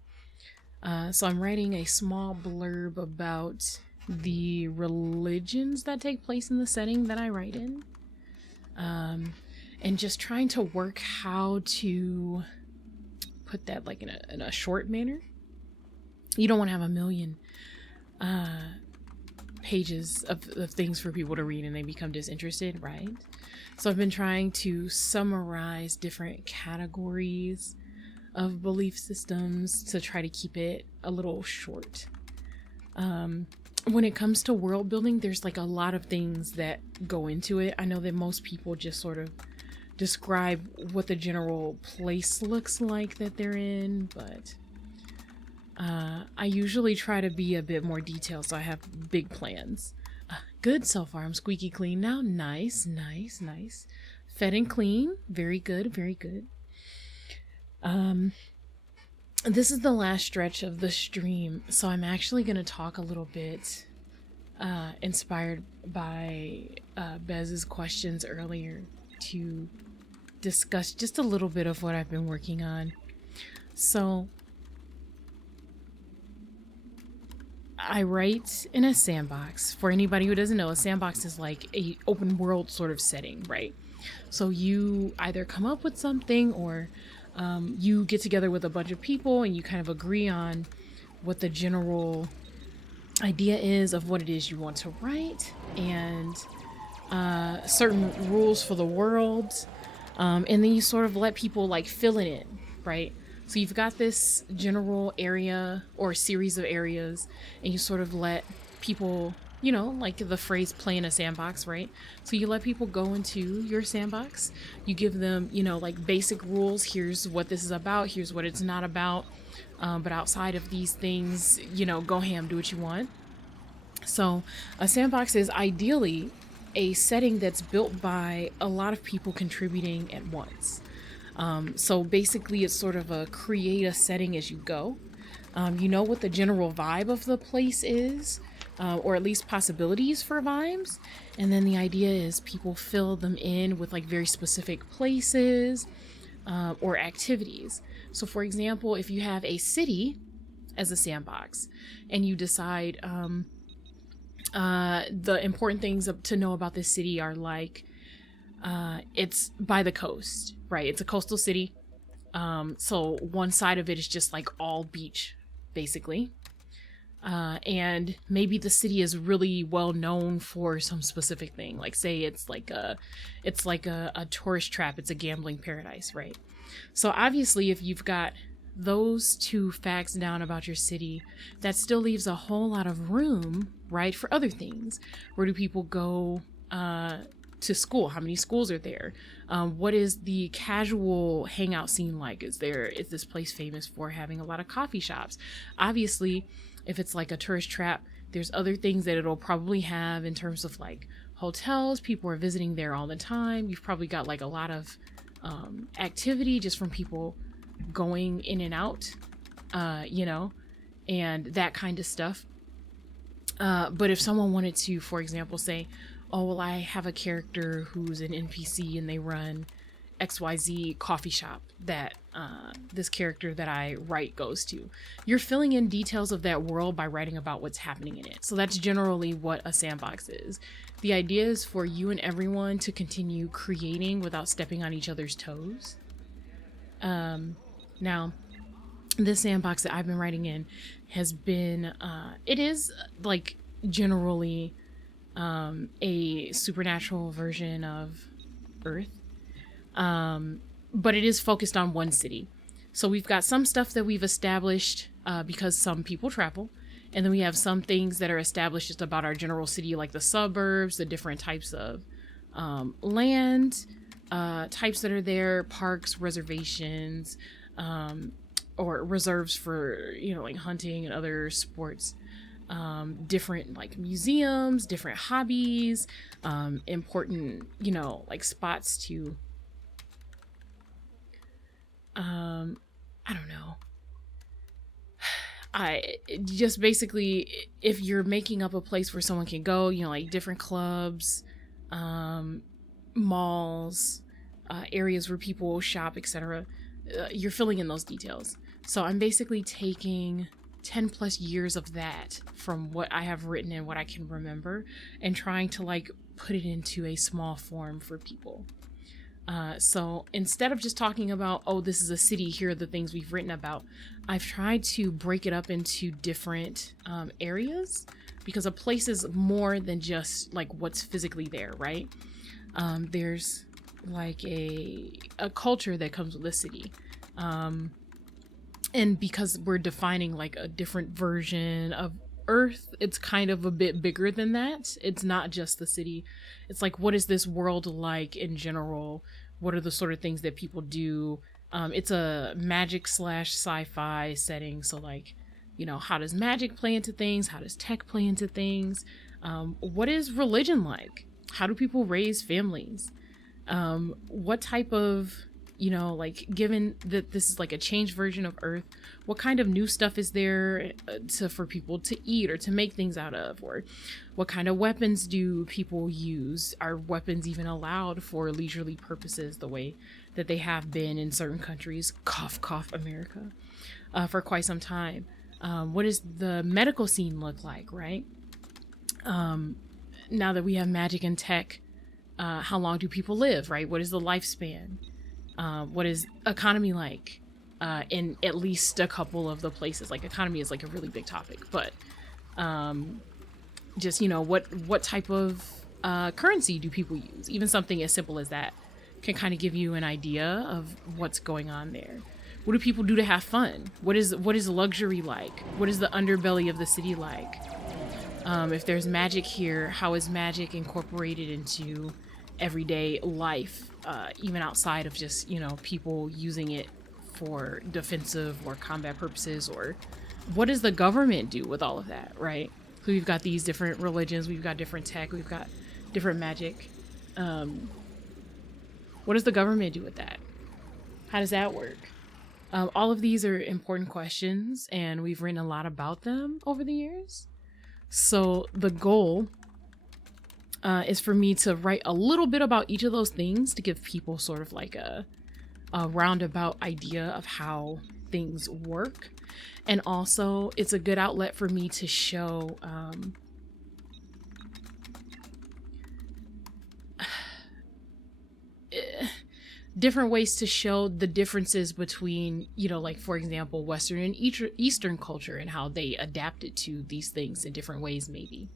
So I'm writing a small blurb about the religions that take place in the setting that I write in, and just trying to work how to put that in a short manner. You don't want to have a million pages of things for people to read and they become disinterested, right? So I've been trying to summarize different categories of belief systems to try to keep it a little short. When it comes to world building, there's a lot of things that go into it. I know that most people just sort of describe what the general place looks like that they're in, but I usually try to be a bit more detailed, so I have big plans. Good so far. I'm squeaky clean now. Nice. Fed and clean. Very good. This is the last stretch of the stream, so I'm actually going to talk a little bit inspired by Bez's questions earlier to discuss just a little bit of what I've been working on. So I write in a sandbox. For anybody who doesn't know, a sandbox is like a open world sort of setting, right? So you either come up with something or you get together with a bunch of people and you kind of agree on what the general idea is of what it is you want to write and certain rules for the world. And then you sort of let people fill it in, right? So you've got this general area or series of areas and you sort of let people, like the phrase play in a sandbox, right? So you let people go into your sandbox. You give them, basic rules. Here's what this is about. Here's what it's not about. But outside of these things, go ham, do what you want. So a sandbox is ideally a setting that's built by a lot of people contributing at once. So basically it's sort of a create a setting as you go. You know what the general vibe of the place is, or at least possibilities for vibes. And then the idea is people fill them in with very specific places or activities. So for example, if you have a city as a sandbox and you decide the important things to know about this city are it's by the coast, right? It's a coastal city. So one side of it is just all beach, basically. And maybe the city is really well known for some specific thing. Say it's a tourist trap. It's a gambling paradise, right? So obviously if you've got those two facts down about your city, that still leaves a whole lot of room, right, for other things. Where do people go to school? How many schools are there? What is the casual hangout scene like? Is this place famous for having a lot of coffee shops? Obviously, if it's a tourist trap, there's other things that it'll probably have in terms of hotels. People are visiting there all the time. You've probably got a lot of activity just from people going in and out, and that kind of stuff. But if someone wanted to, for example, say, oh, well, I have a character who's an NPC and they run XYZ coffee shop that this character that I write goes to. You're filling in details of that world by writing about what's happening in it. So that's generally what a sandbox is. The idea is for you and everyone to continue creating without stepping on each other's toes. Now, this sandbox that I've been writing in has been, it is generally a supernatural version of Earth. But it is focused on one city. So we've got some stuff that we've established because some people travel. And then we have some things that are established just about our general city, like the suburbs, the different types of land types that are there, parks, reservations, or reserves for, you know, like hunting and other sports, different like museums, different hobbies, important, you know, like spots to, I don't know. I just basically, if you're making up a place where someone can go, you know, like different clubs, malls, areas where people shop, etc., you're filling in those details. So I'm basically taking 10 plus years of that from what I have written and what I can remember and trying to like put it into a small form for people. So instead of just talking about, oh, this is a city, here are the things we've written about, I've tried to break it up into different areas, because a place is more than just like what's physically there, right? There's like a culture that comes with the city. And because we're defining like a different version of Earth, it's kind of a bit bigger than that. It's not just the city. It's like, what is this world like in general? What are the sort of things that people do? It's a magic / sci-fi setting. So like, you know, how does magic play into things? How does tech play into things? What is religion like? How do people raise families? What type of, you know, like, given that this is like a changed version of Earth, what kind of new stuff is there for people to eat or to make things out of? Or what kind of weapons do people use? Are weapons even allowed for leisurely purposes the way that they have been in certain countries, cough, cough, America, for quite some time? What does the medical scene look like, right? Now that we have magic and tech, how long do people live, right? What is the lifespan? What is economy like in at least a couple of the places? Like, economy is like a really big topic, but just, you know, what type of currency do people use? Even something as simple as that can kind of give you an idea of what's going on there. What do people do to have fun? What is luxury like? What is the underbelly of the city like? If there's magic here, how is magic incorporated into everyday life, even outside of just, you know, people using it for defensive or combat purposes? Or what does the government do with all of that, right? So we've got these different religions, we've got different tech, we've got different magic. What does the government do with that? How does that work? All of these are important questions, and we've written a lot about them over the years. So the goal is for me to write a little bit about each of those things to give people sort of like a roundabout idea of how things work. And also, it's a good outlet for me to show different ways to show the differences between, you know, like, for example, Western and Eastern culture and how they adapted to these things in different ways, maybe.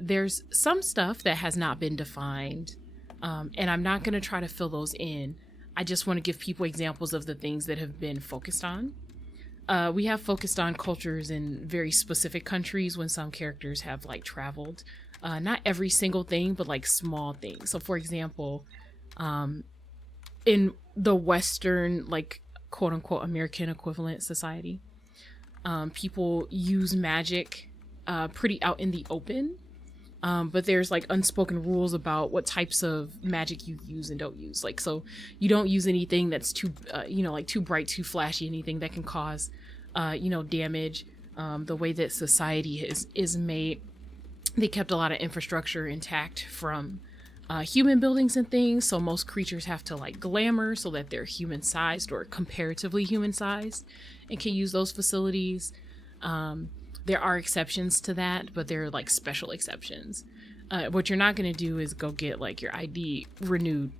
There's some stuff that has not been defined, and I'm not going to try to fill those in. I just want to give people examples of the things that have been focused on. We have focused on cultures in very specific countries when some characters have like traveled. Not every single thing, but like small things. So for example, in the Western, like, quote unquote American equivalent society, people use magic pretty out in the open. But there's like unspoken rules about what types of magic you use and don't use. Like, so you don't use anything that's too, you know, like too bright, too flashy, anything that can cause, you know, damage. The way that society is made, they kept a lot of infrastructure intact from human buildings and things. So most creatures have to like glamour so that they're human sized or comparatively human sized and can use those facilities. There are exceptions to that, but they're like special exceptions. What you're not going to do is go get like your ID renewed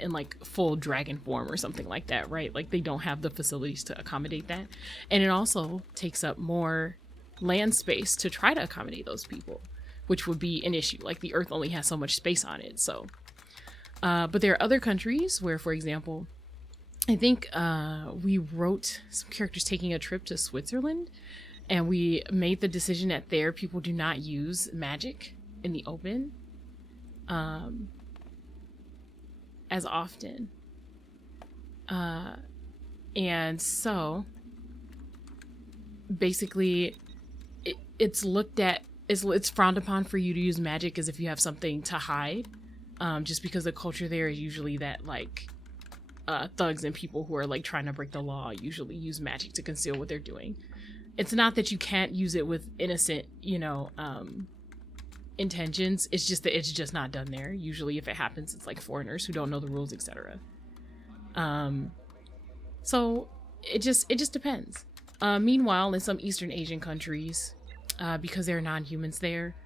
in like full dragon form or something like that, right? Like, they don't have the facilities to accommodate that. And it also takes up more land space to try to accommodate those people, which would be an issue. Like, the Earth only has so much space on it. So, but there are other countries where, for example, I think we wrote some characters taking a trip to Switzerland. And we made the decision that there people do not use magic in the open. as often. And so basically it's looked at, it's frowned upon for you to use magic as if you have something to hide. Just because the culture there is usually that like thugs and people who are like trying to break the law usually use magic to conceal what they're doing. It's not that you can't use it with innocent, intentions. It's just that it's just not done there. Usually if it happens, it's like foreigners who don't know the rules, etc. So it just depends. Meanwhile, in some Eastern Asian countries, because there are non-humans there,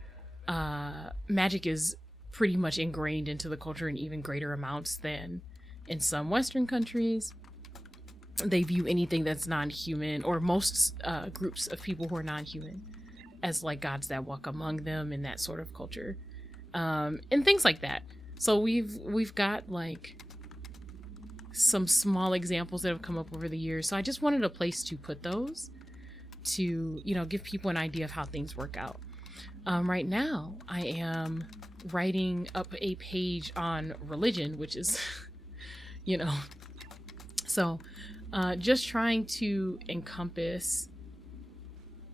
magic is pretty much ingrained into the culture in even greater amounts than in some Western countries. They view anything that's non-human, or most groups of people who are non-human, as like gods that walk among them in that sort of culture, and things like that. So we've got like some small examples that have come up over the years. So I just wanted a place to put those to, give people an idea of how things work out. Right now, I am writing up a page on religion, which is, so just trying to encompass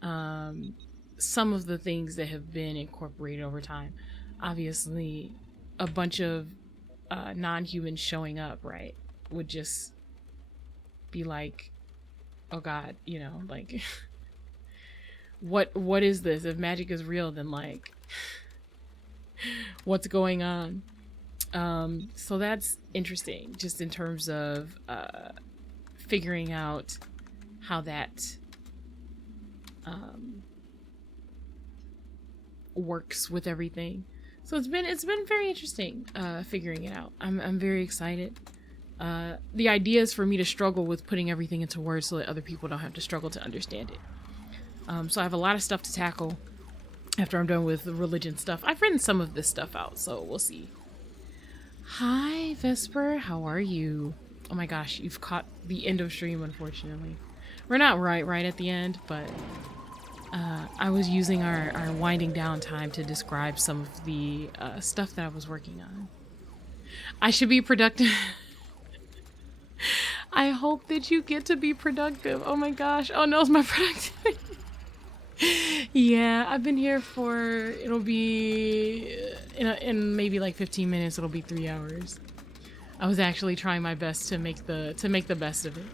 some of the things that have been incorporated over time. Obviously, a bunch of non-humans showing up, right, would just be like, oh God, like, what is this? If magic is real, then like, what's going on? So that's interesting, just in terms of figuring out how that works with everything. So it's been very interesting figuring it out. I'm very excited. The idea is for me to struggle with putting everything into words so that other people don't have to struggle to understand it. So I have a lot of stuff to tackle after I'm done with the religion stuff. I've written some of this stuff out, so we'll see. Hi, Vesper. How are you? Oh my gosh, you've caught the end of stream, unfortunately. We're not right at the end, but I was using our winding down time to describe some of the stuff that I was working on. I should be productive. I hope that you get to be productive. Oh my gosh. Oh no, it's my productivity. Yeah, I've been here for, it'll be, in maybe like 15 minutes, it'll be 3 hours. I was actually trying my best to make the best of it.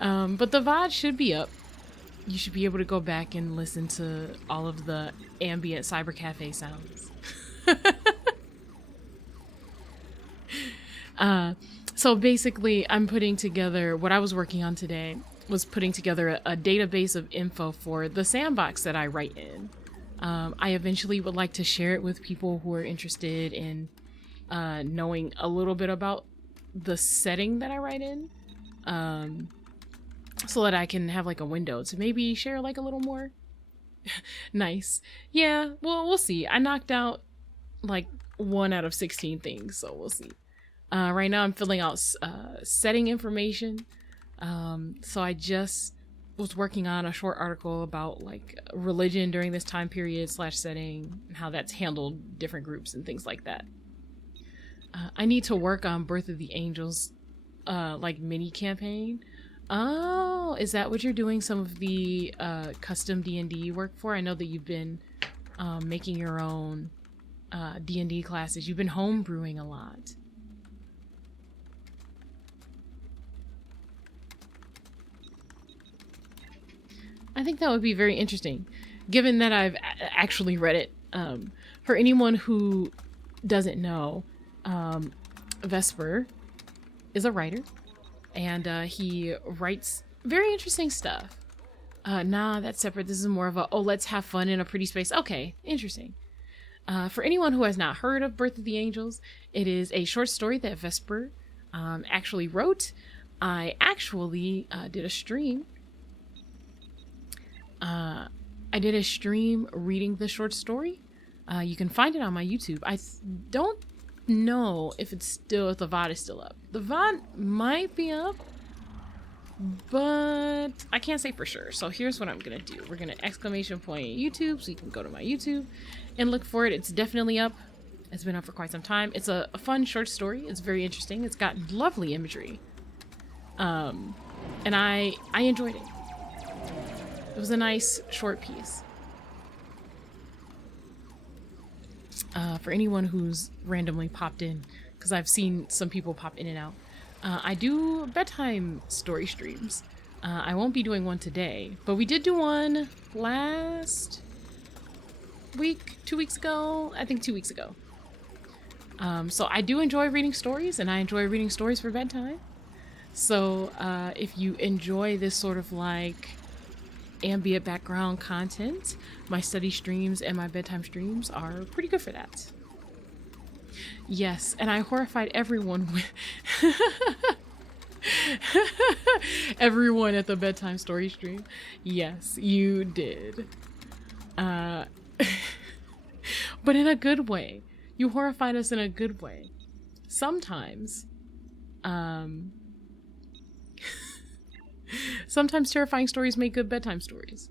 But the VOD should be up. You should be able to go back and listen to all of the ambient Cyber Cafe sounds. So basically, I'm putting together, what I was working on today was putting together a database of info for the sandbox that I write in. I eventually would like to share it with people who are interested in knowing a little bit about the setting that I write in, so that I can have like a window to maybe share like a little more. Nice. Yeah, well, we'll see. I knocked out like 1 out of 16 things, so we'll see. Right now I'm filling out setting information. So I just was working on a short article about like religion during this time period / setting, and how that's handled different groups and things like that. I need to work on Birth of the Angels like mini campaign. Oh, is that what you're doing some of the custom D&D work for? I know that you've been making your own D&D classes. You've been homebrewing a lot. I think that would be very interesting, given that I've actually read it. For anyone who doesn't know, Vesper is a writer, and he writes very interesting stuff. Nah, that's separate. This is more of a, oh, let's have fun in a pretty space. Okay, interesting. For anyone who has not heard of Birth of the Angels, it is a short story that Vesper actually wrote. I actually did a stream. I did a stream reading the short story. You can find it on my YouTube. I don't know if the VOD is still up. The VOD might be up, but I can't say for sure. So here's what I'm gonna do. We're gonna !YouTube, so you can go to my YouTube and look for it. It's definitely up. It's been out for quite some time. It's a fun short story. It's very interesting. It's got lovely imagery. And I enjoyed it. It was a nice short piece. For anyone who's randomly popped in, because I've seen some people pop in and out. I do bedtime story streams. I won't be doing one today, but we did do one last week, 2 weeks ago. I think 2 weeks ago. So I do enjoy reading stories, and I enjoy reading stories for bedtime. So if you enjoy this sort of like ambient background content, my study streams and my bedtime streams are pretty good for that. Yes, and I horrified everyone with everyone at the bedtime story stream. Yes, you did. But in a good way. You horrified us in a good way. Sometimes, sometimes terrifying stories make good bedtime stories.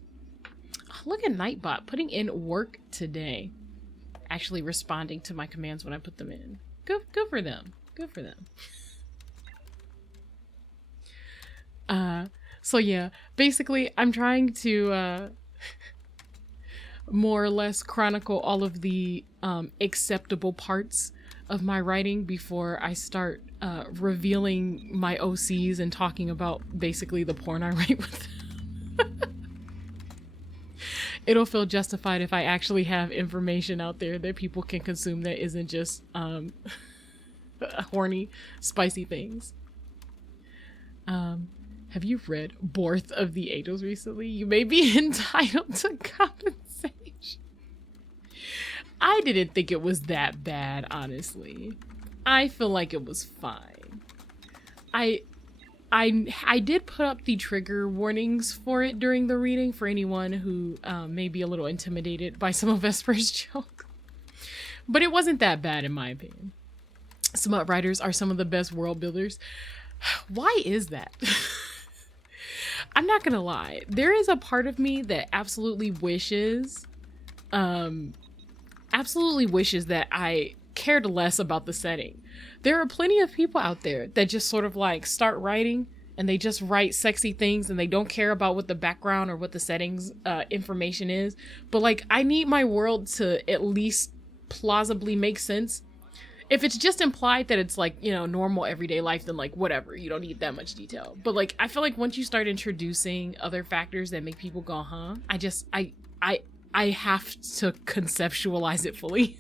Oh, look at Nightbot putting in work today. Actually responding to my commands when I put them in. Good for them. Good for them. So yeah, basically I'm trying to more or less chronicle all of the acceptable parts of my writing before I start revealing my OCs and talking about basically the porn I write with them. It'll feel justified if I actually have information out there that people can consume that isn't just horny, spicy things. Have you read Birth of the Angels recently? You may be entitled to compensation. I didn't think it was that bad, honestly. I feel like it was fine. I did put up the trigger warnings for it during the reading for anyone who may be a little intimidated by some of Vesper's jokes. But it wasn't that bad in my opinion. Smut writers are some of the best world builders. Why is that? I'm not gonna lie. There is a part of me that absolutely wishes that I cared less about the setting. There are plenty of people out there that just sort of like start writing and they just write sexy things and they don't care about what the background or what the settings information is. But like, I need my world to at least plausibly make sense. If it's just implied that it's like, you know, normal everyday life, then like whatever, you don't need that much detail. But like, I feel like once you start introducing other factors that make people go, huh? I have to conceptualize it fully.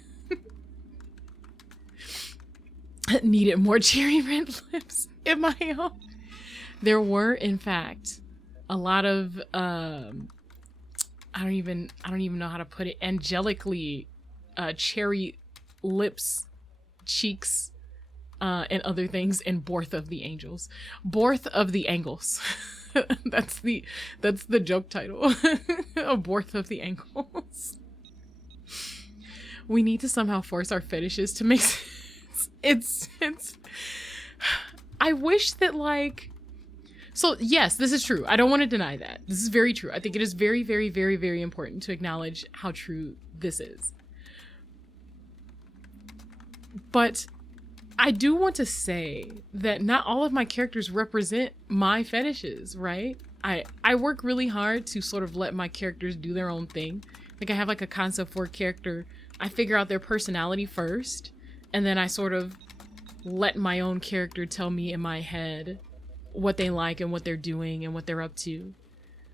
Needed more cherry red lips in my own. There were, in fact, a lot of I don't even know how to put it, angelically cherry lips, cheeks, and other things in Birth of the Angels. Birth of the Angles. That's the joke title. A Birth of the Angles. We need to somehow force our fetishes to make sense. It's I wish that like, so yes, this is true. I don't want to deny that. This is very true. I think it is very, very, very, very important to acknowledge how true this is. But I do want to say that not all of my characters represent my fetishes, right? I work really hard to sort of let my characters do their own thing. Like I have like a concept for a character. I figure out their personality first, and then I sort of let my own character tell me in my head what they like and what they're doing and what they're up to.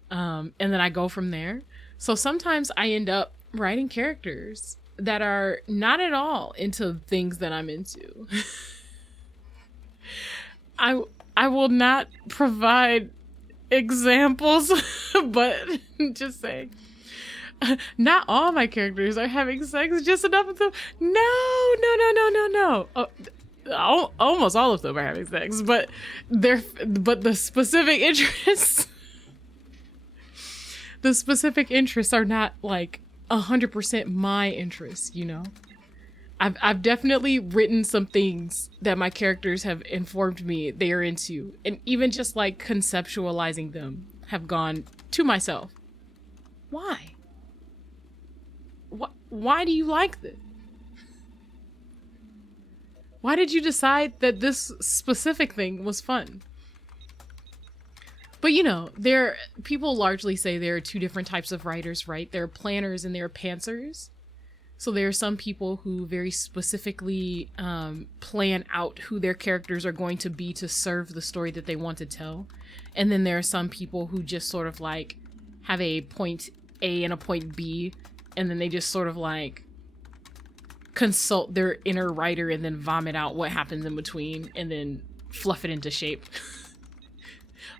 And then I go from there. So sometimes I end up writing characters that are not at all into things that I'm into. I will not provide examples, but just saying. Not all my characters are having sex, just enough of them. No. Oh, almost all of them are having sex, but the specific interests, are not like 100% my interests, you know? I've definitely written some things that my characters have informed me they are into, and even just like conceptualizing them have gone to myself. Why? Why do you like this? Why did you decide that this specific thing was fun? But you know, people largely say there are two different types of writers, right? There are planners and there are pantsers. So there are some people who very specifically plan out who their characters are going to be to serve the story that they want to tell. And then there are some people who just sort of like have a point A and a point B, and then they just sort of like consult their inner writer and then vomit out what happens in between and then fluff it into shape.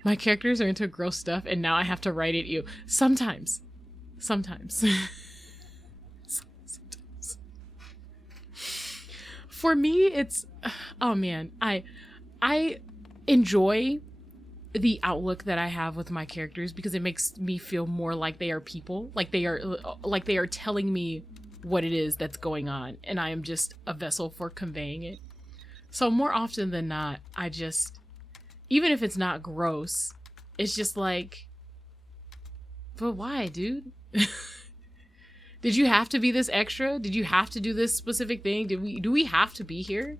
My characters are into gross stuff and now I have to write it. Sometimes. For me, it's, oh man, I enjoy the outlook that I have with my characters because it makes me feel more like they are people, like they are telling me what it is that's going on, and I am just a vessel for conveying it. So more often than not, I just, even if it's not gross, it's just like, but why, dude? Did you have to be this extra? Did you have to do this specific thing? Do we have to be here?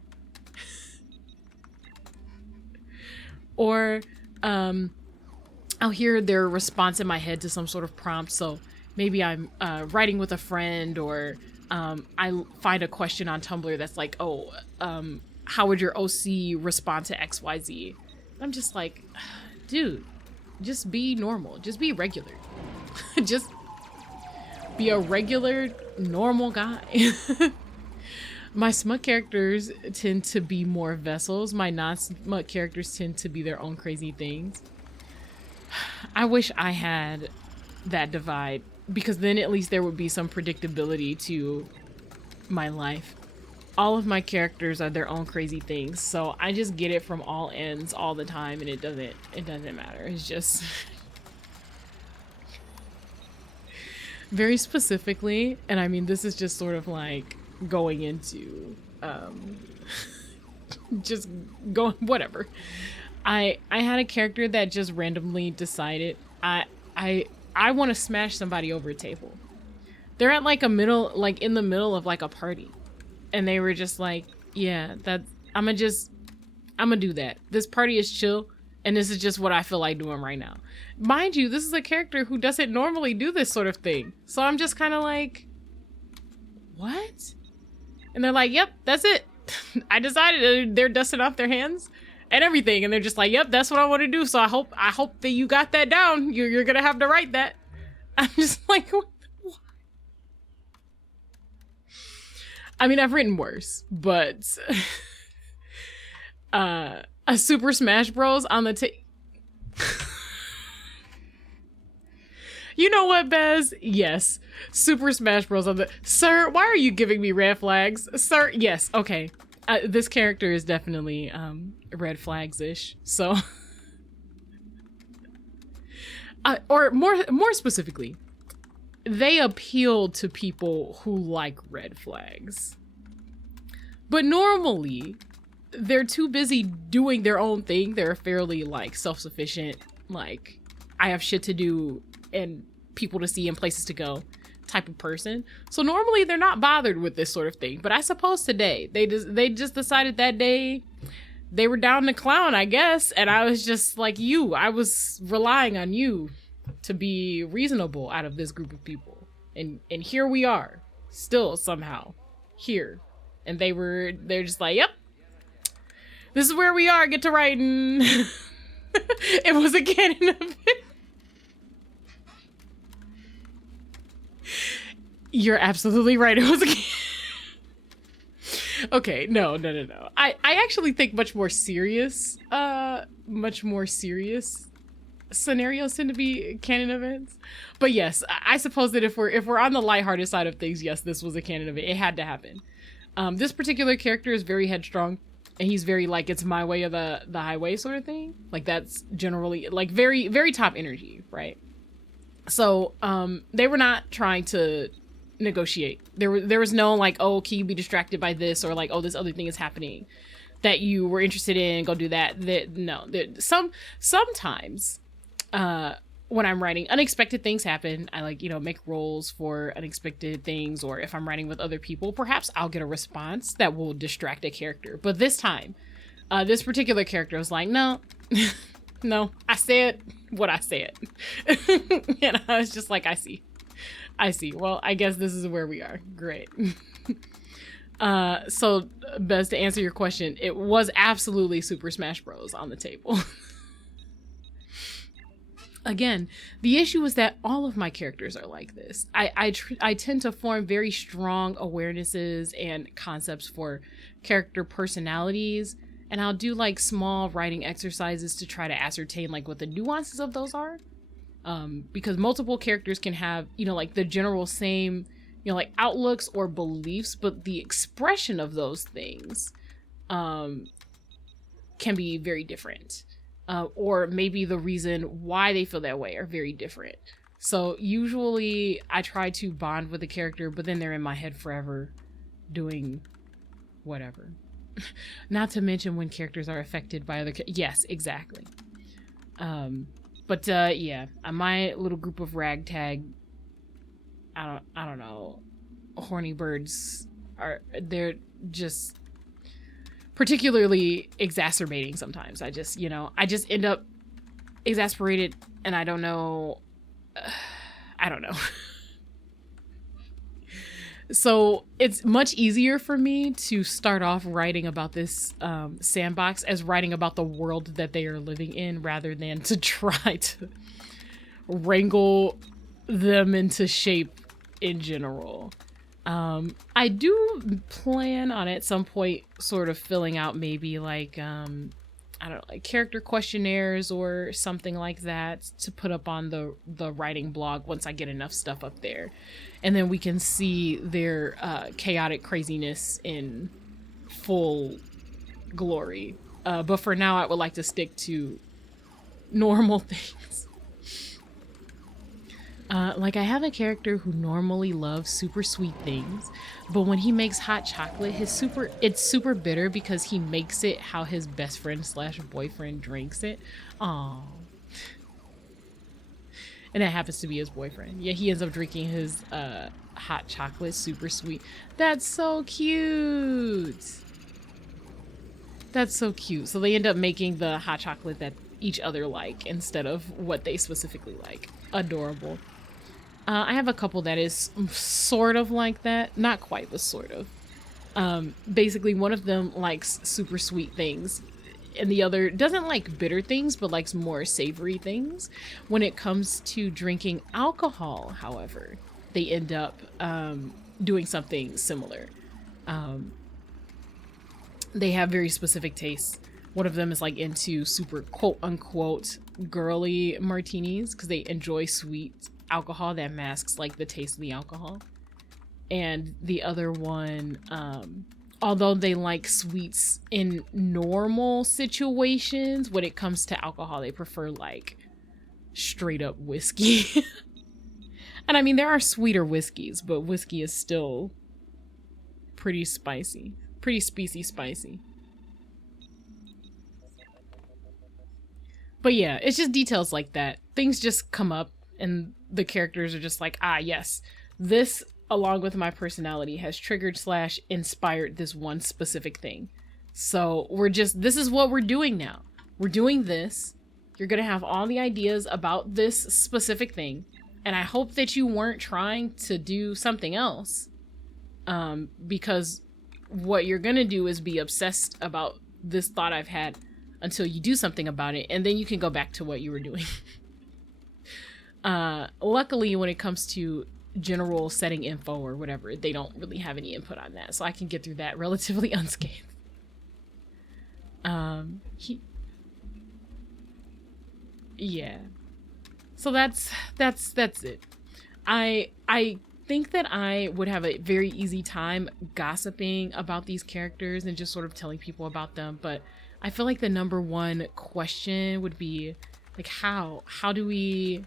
Or I'll hear their response in my head to some sort of prompt. So maybe I'm writing with a friend, or I find a question on Tumblr that's like, oh, how would your OC respond to XYZ? I'm just like, dude, just be normal. Just be regular. Just be a regular, normal guy. My smut characters tend to be more vessels. My non-smut characters tend to be their own crazy things. I wish I had that divide, because then at least there would be some predictability to my life. All of my characters are their own crazy things, so I just get it from all ends all the time, and it doesn't matter. It's just very specifically, and I mean, this is just sort of like going into just going whatever. I had a character that just randomly decided I want to smash somebody over a table. They're at like in the middle of like a party, and they were just like, yeah, I'm gonna do that. This party is chill, and this is just what I feel like doing right now. Mind you, this is a character who doesn't normally do this sort of thing. So I'm just kind of like, what? And they're like, yep, that's it. I decided. They're dusting off their hands and everything. And they're just like, yep, that's what I want to do. So I hope that you got that down. You're going to have to write that. I'm just like, what? I mean, I've written worse, but a Super Smash Bros. On the You know what, Bez? Yes. Super Smash Bros. On the... Sir, why are you giving me red flags? Sir, yes. Okay. This character is definitely red flags-ish. So... or more specifically, they appeal to people who like red flags. But normally, they're too busy doing their own thing. They're fairly, like, self-sufficient, like, I have shit to do and people to see and places to go type of person. So normally they're not bothered with this sort of thing. But I suppose today, they just decided that day they were down to clown, I guess. And I was just like, I was relying on you to be reasonable out of this group of people. And here we are, still somehow here. And they're just like, yep, this is where we are, get to writing. It was a canon of it. You're absolutely right. It was a okay, no. I actually think much more serious scenarios tend to be canon events. But yes, I suppose that if we're on the lighthearted side of things, yes, this was a canon event. It had to happen. This particular character is very headstrong, and he's very like, it's my way or the highway sort of thing. Like, that's generally like very, very top energy, right? So they were not trying to negotiate. There was no like, oh, can you be distracted by this, or like, oh, this other thing is happening that you were interested in, go do that. No, sometimes when I'm writing, unexpected things happen. I like, make rolls for unexpected things, or if I'm writing with other people, perhaps I'll get a response that will distract a character. But this time, this particular character was like, no, no, I said what I said. And I was just like, I see. Well, I guess this is where we are. Great. So Bez, to answer your question, it was absolutely Super Smash Bros. On the table. Again, the issue is that all of my characters are like this. I tend to form very strong awarenesses and concepts for character personalities, and I'll do like small writing exercises to try to ascertain like what the nuances of those are. Because multiple characters can have, like the general same, like outlooks or beliefs, but the expression of those things can be very different. Or maybe the reason why they feel that way are very different. So usually I try to bond with a character, but then they're in my head forever doing whatever. Not to mention when characters are affected by other yes, exactly. But yeah, my little group of ragtag, I don't know, horny birds they're just particularly exacerbating sometimes. I just end up exasperated, and I don't know. So it's much easier for me to start off writing about this sandbox as writing about the world that they are living in, rather than to try to wrangle them into shape in general. I do plan on at some point sort of filling out maybe like, I don't know, like character questionnaires or something like that to put up on the writing blog once I get enough stuff up there. And then we can see their chaotic craziness in full glory. But for now, I would like to stick to normal things. Like I have a character who normally loves super sweet things, but when he makes hot chocolate, it's super bitter because he makes it how his best friend / boyfriend drinks it. Aww. And that happens to be his boyfriend. Yeah, he ends up drinking his hot chocolate super sweet. That's so cute. That's so cute. So they end up making the hot chocolate that each other like instead of what they specifically like. Adorable. I have a couple that is sort of like that. Not quite, but sort of. Basically, one of them likes super sweet things, and the other doesn't like bitter things, but likes more savory things. When it comes to drinking alcohol, however, they end up doing something similar. They have very specific tastes. One of them is like into super quote unquote girly martinis because they enjoy sweet alcohol that masks like the taste of the alcohol. And the other one, although they like sweets in normal situations, when it comes to alcohol, they prefer like straight up whiskey. And I mean, there are sweeter whiskeys, but whiskey is still pretty spicy, pretty spicy. But yeah, it's just details like that. Things just come up and the characters are just like, ah, yes, this along with my personality has triggered / inspired this one specific thing. So this is what we're doing now. We're doing this. You're going to have all the ideas about this specific thing. And I hope that you weren't trying to do something else. Because what you're going to do is be obsessed about this thought I've had until you do something about it. And then you can go back to what you were doing. Luckily, when it comes to general setting info or whatever, they don't really have any input on that. So I can get through that relatively unscathed. Yeah. So that's it. I think that I would have a very easy time gossiping about these characters and just sort of telling people about them, but I feel like the number one question would be like how do we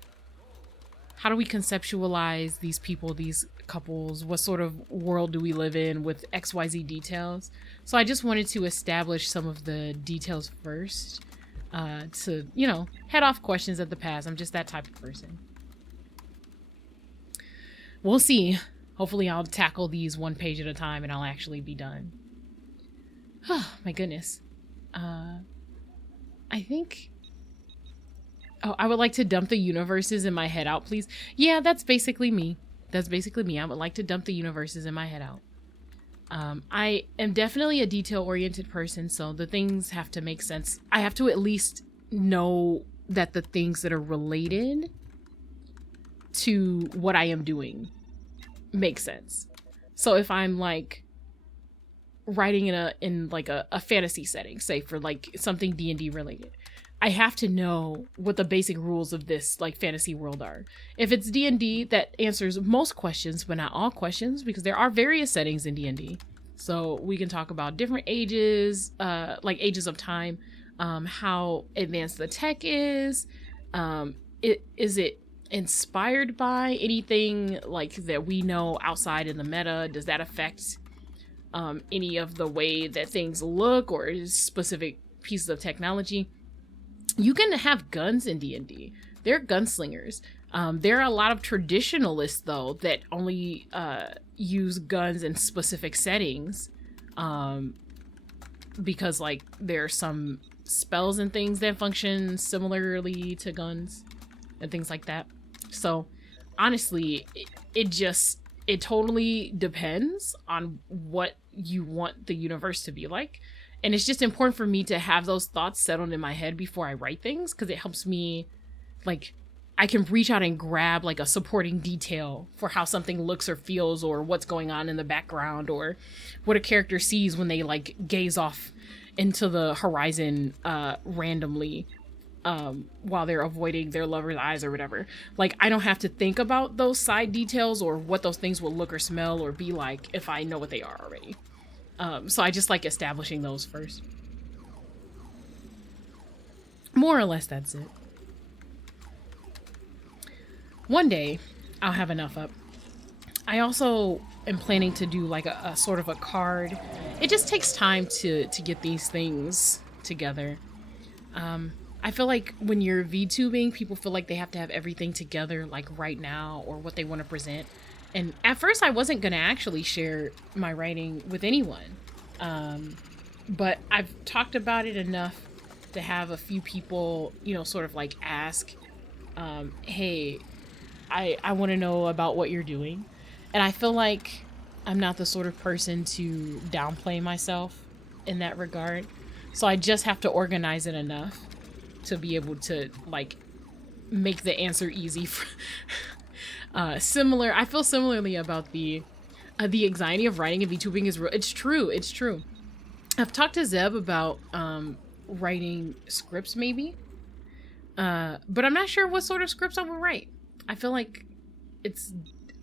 conceptualize these people, these couples? What sort of world do we live in with XYZ details? So I just wanted to establish some of the details first. to, you know, head off questions of the past. I'm just that type of person. We'll see. Hopefully I'll tackle these one page at a time and I'll actually be done. Oh, my goodness. I think... Oh, I would like to dump the universes in my head out, please. Yeah, that's basically me. That's basically me. I would like to dump the universes in my head out. I am definitely a detail-oriented person, so the things have to make sense. I have to at least know that the things that are related to what I am doing make sense. So if I'm like writing in a fantasy setting, say for like something D&D related, I have to know what the basic rules of this like fantasy world are. If it's D&D, that answers most questions, but not all questions, because there are various settings in D&D. So we can talk about different ages, like ages of time, how advanced the tech is. Is it inspired by anything like that we know outside in the meta? Does that affect any of the way that things look or specific pieces of technology? You can have guns in D&D. They're gunslingers. There are a lot of traditionalists, though, that only use guns in specific settings. Because, like, there are some spells and things that function similarly to guns and things like that. So, honestly, it totally depends on what you want the universe to be like. And it's just important for me to have those thoughts settled in my head before I write things, because it helps me, like, I can reach out and grab, like, a supporting detail for how something looks or feels, or what's going on in the background, or what a character sees when they, like, gaze off into the horizon randomly while they're avoiding their lover's eyes or whatever. Like, I don't have to think about those side details or what those things will look or smell or be like if I know what they are already. So I just like establishing those first. More or less, that's it. One day, I'll have enough up. I also am planning to do like a sort of a card. It just takes time to get these things together. I feel like when you're VTubing, people feel like they have to have everything together like right now or what they want to present. And at first I wasn't going to actually share my writing with anyone. But I've talked about it enough to have a few people, you know, sort of like ask, hey, I want to know about what you're doing. And I feel like I'm not the sort of person to downplay myself in that regard. So I just have to organize it enough to be able to like make the answer easy for I feel similarly about the anxiety of writing and VTubing is real. It's true. I've talked to Zeb about writing scripts maybe, but I'm not sure what sort of scripts I would write. I feel like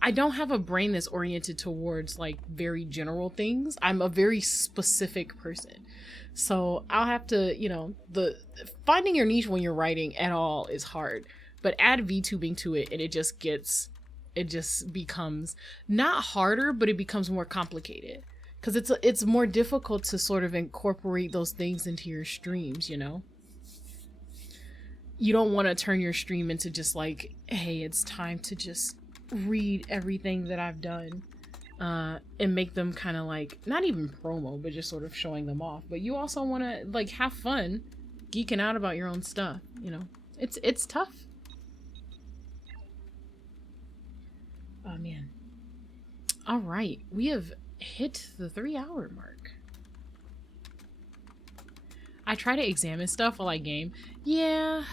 I don't have a brain that's oriented towards like very general things. I'm a very specific person. So I'll have to, you know, finding your niche when you're writing at all is hard, but add VTubing to it and it just becomes not harder, but it becomes more complicated because it's more difficult to sort of incorporate those things into your streams, you know? You don't want to turn your stream into just like, hey, it's time to just read everything that I've done and make them kind of like, not even promo, but just sort of showing them off. But you also want to like have fun geeking out about your own stuff, you know? It's tough. Oh man. All right, we have hit the 3-hour mark. I try to examine stuff while I game. Yeah,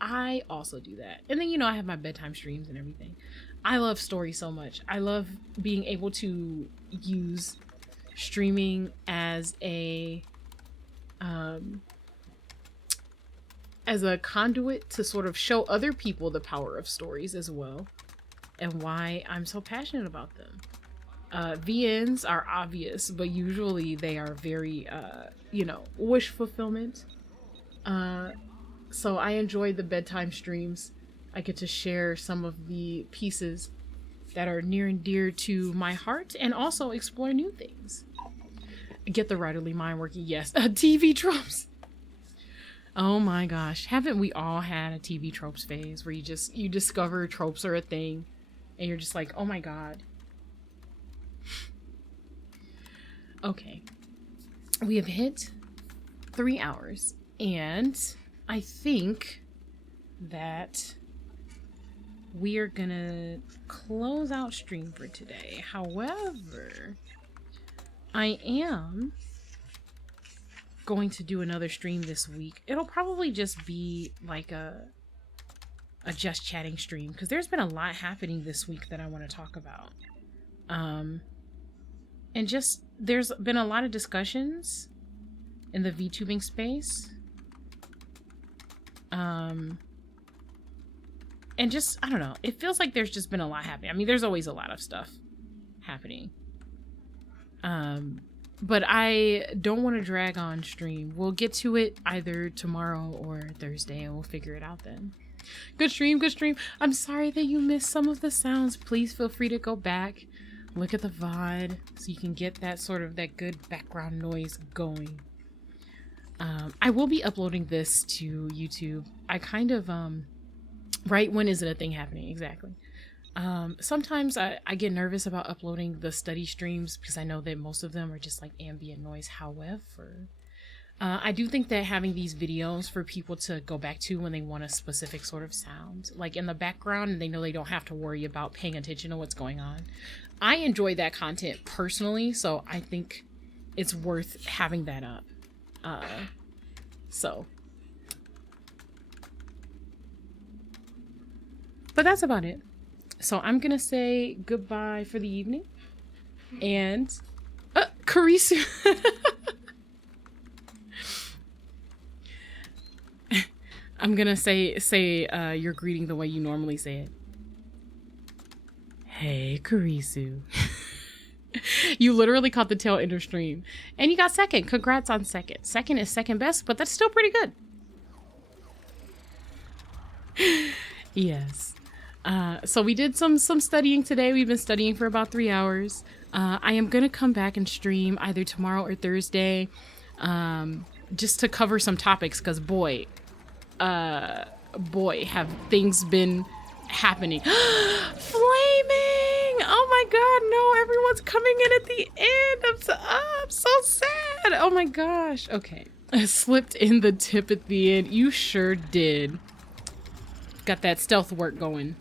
I also do that. And then, you know, I have my bedtime streams and everything. I love stories so much. I love being able to use streaming as a conduit to sort of show other people the power of stories as well, and why I'm so passionate about them. VNs are obvious, but usually they are very, you know, wish fulfillment. So I enjoy the bedtime streams. I get to share some of the pieces that are near and dear to my heart and also explore new things. Get the writerly mind working, yes. TV tropes. Oh my gosh. Haven't we all had a TV tropes phase where you discover tropes are a thing and you're just like, oh my god. Okay. We have hit 3 hours and I think that we are gonna close out stream for today. However, I am going to do another stream this week. It'll probably just be like a just chatting stream because there's been a lot happening this week that I want to talk about. And just there's been a lot of discussions in the VTubing space. And just, I don't know, it feels like there's just been a lot happening. I mean, there's always a lot of stuff happening. But I don't want to drag on stream. We'll get to it either tomorrow or Thursday and we'll figure it out then. Good stream, good stream. I'm sorry that you missed some of the sounds. Please feel free to go back, look at the VOD so you can get that sort of that good background noise going. I will be uploading this to YouTube. I kind of, right, when is it a thing happening? Exactly. Sometimes I get nervous about uploading the study streams because I know that most of them are just like ambient noise. However, I do think that having these videos for people to go back to when they want a specific sort of sound, like in the background, and they know they don't have to worry about paying attention to what's going on. I enjoy that content personally, so I think it's worth having that up. But that's about it. So I'm gonna say goodbye for the evening. And Karisu. I'm gonna say your greeting the way you normally say it. Hey, Karisu. You literally caught the tail end of stream. And you got second. Congrats on second. Second is second best, but that's still pretty good. Yes. So we did some studying today. We've been studying for about 3 hours. I am going to come back and stream either tomorrow or Thursday just to cover some topics because boy, have things been happening. Flaming! Oh my god, no, everyone's coming in at the end. I'm so sad. Oh my gosh. Okay. I slipped in the tip at the end. You sure did. Got that stealth work going.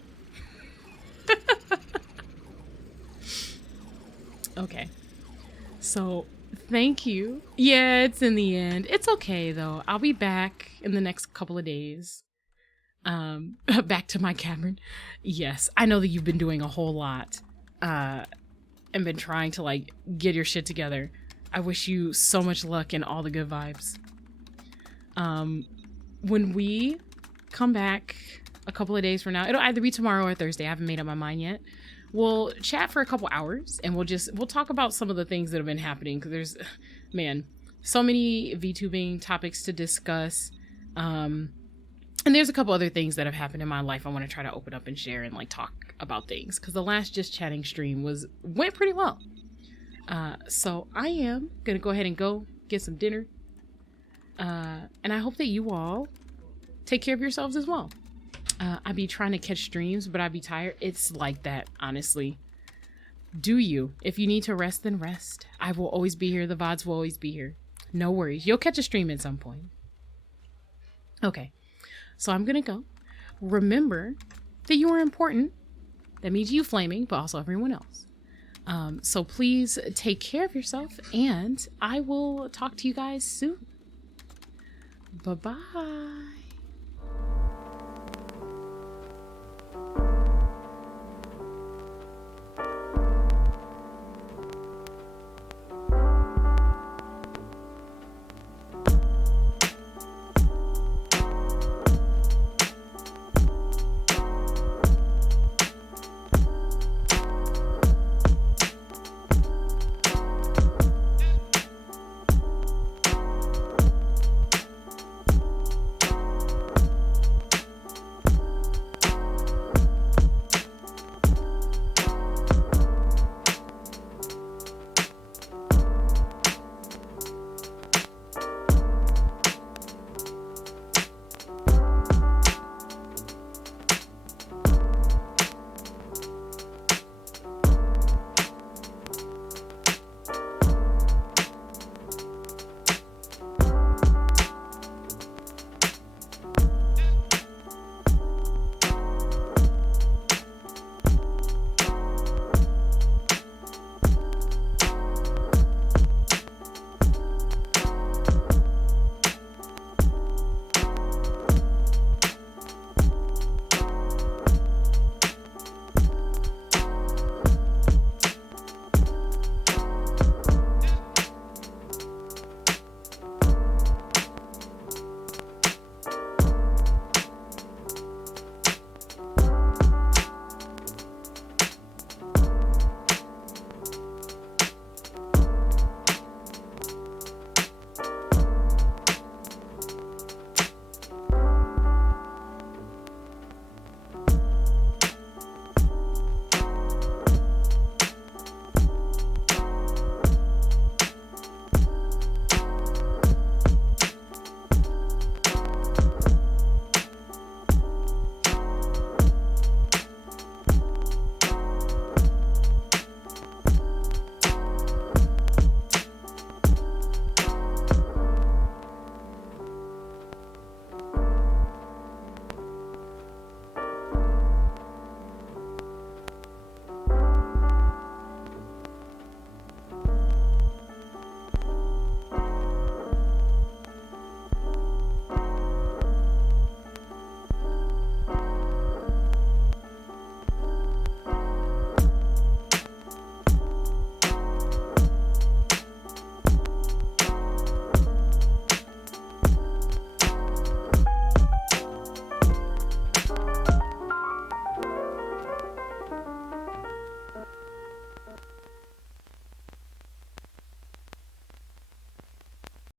Okay. So, thank you. Yeah, it's in the end. It's okay though. I'll be back in the next couple of days. Back to my cavern. Yes, I know that you've been doing a whole lot and been trying to like get your shit together. I wish you so much luck and all the good vibes. When we come back a couple of days from now, it'll either be tomorrow or Thursday. I haven't made up my mind yet. We'll chat for a couple hours and we'll talk about some of the things that have been happening because there's, man, so many VTubing topics to discuss. And there's a couple other things that have happened in my life I want to try to open up and share and like talk about things because the last just chatting stream went pretty well. So I am gonna go ahead and go get some dinner. And I hope that you all take care of yourselves as well. I be trying to catch streams, but I be tired. It's like that, honestly. Do you? If you need to rest, then rest. I will always be here. The VODs will always be here. No worries. You'll catch a stream at some point. Okay. So I'm gonna go. Remember that you are important. That means you flaming, but also everyone else. So please take care of yourself, and I will talk to you guys soon. Bye-bye.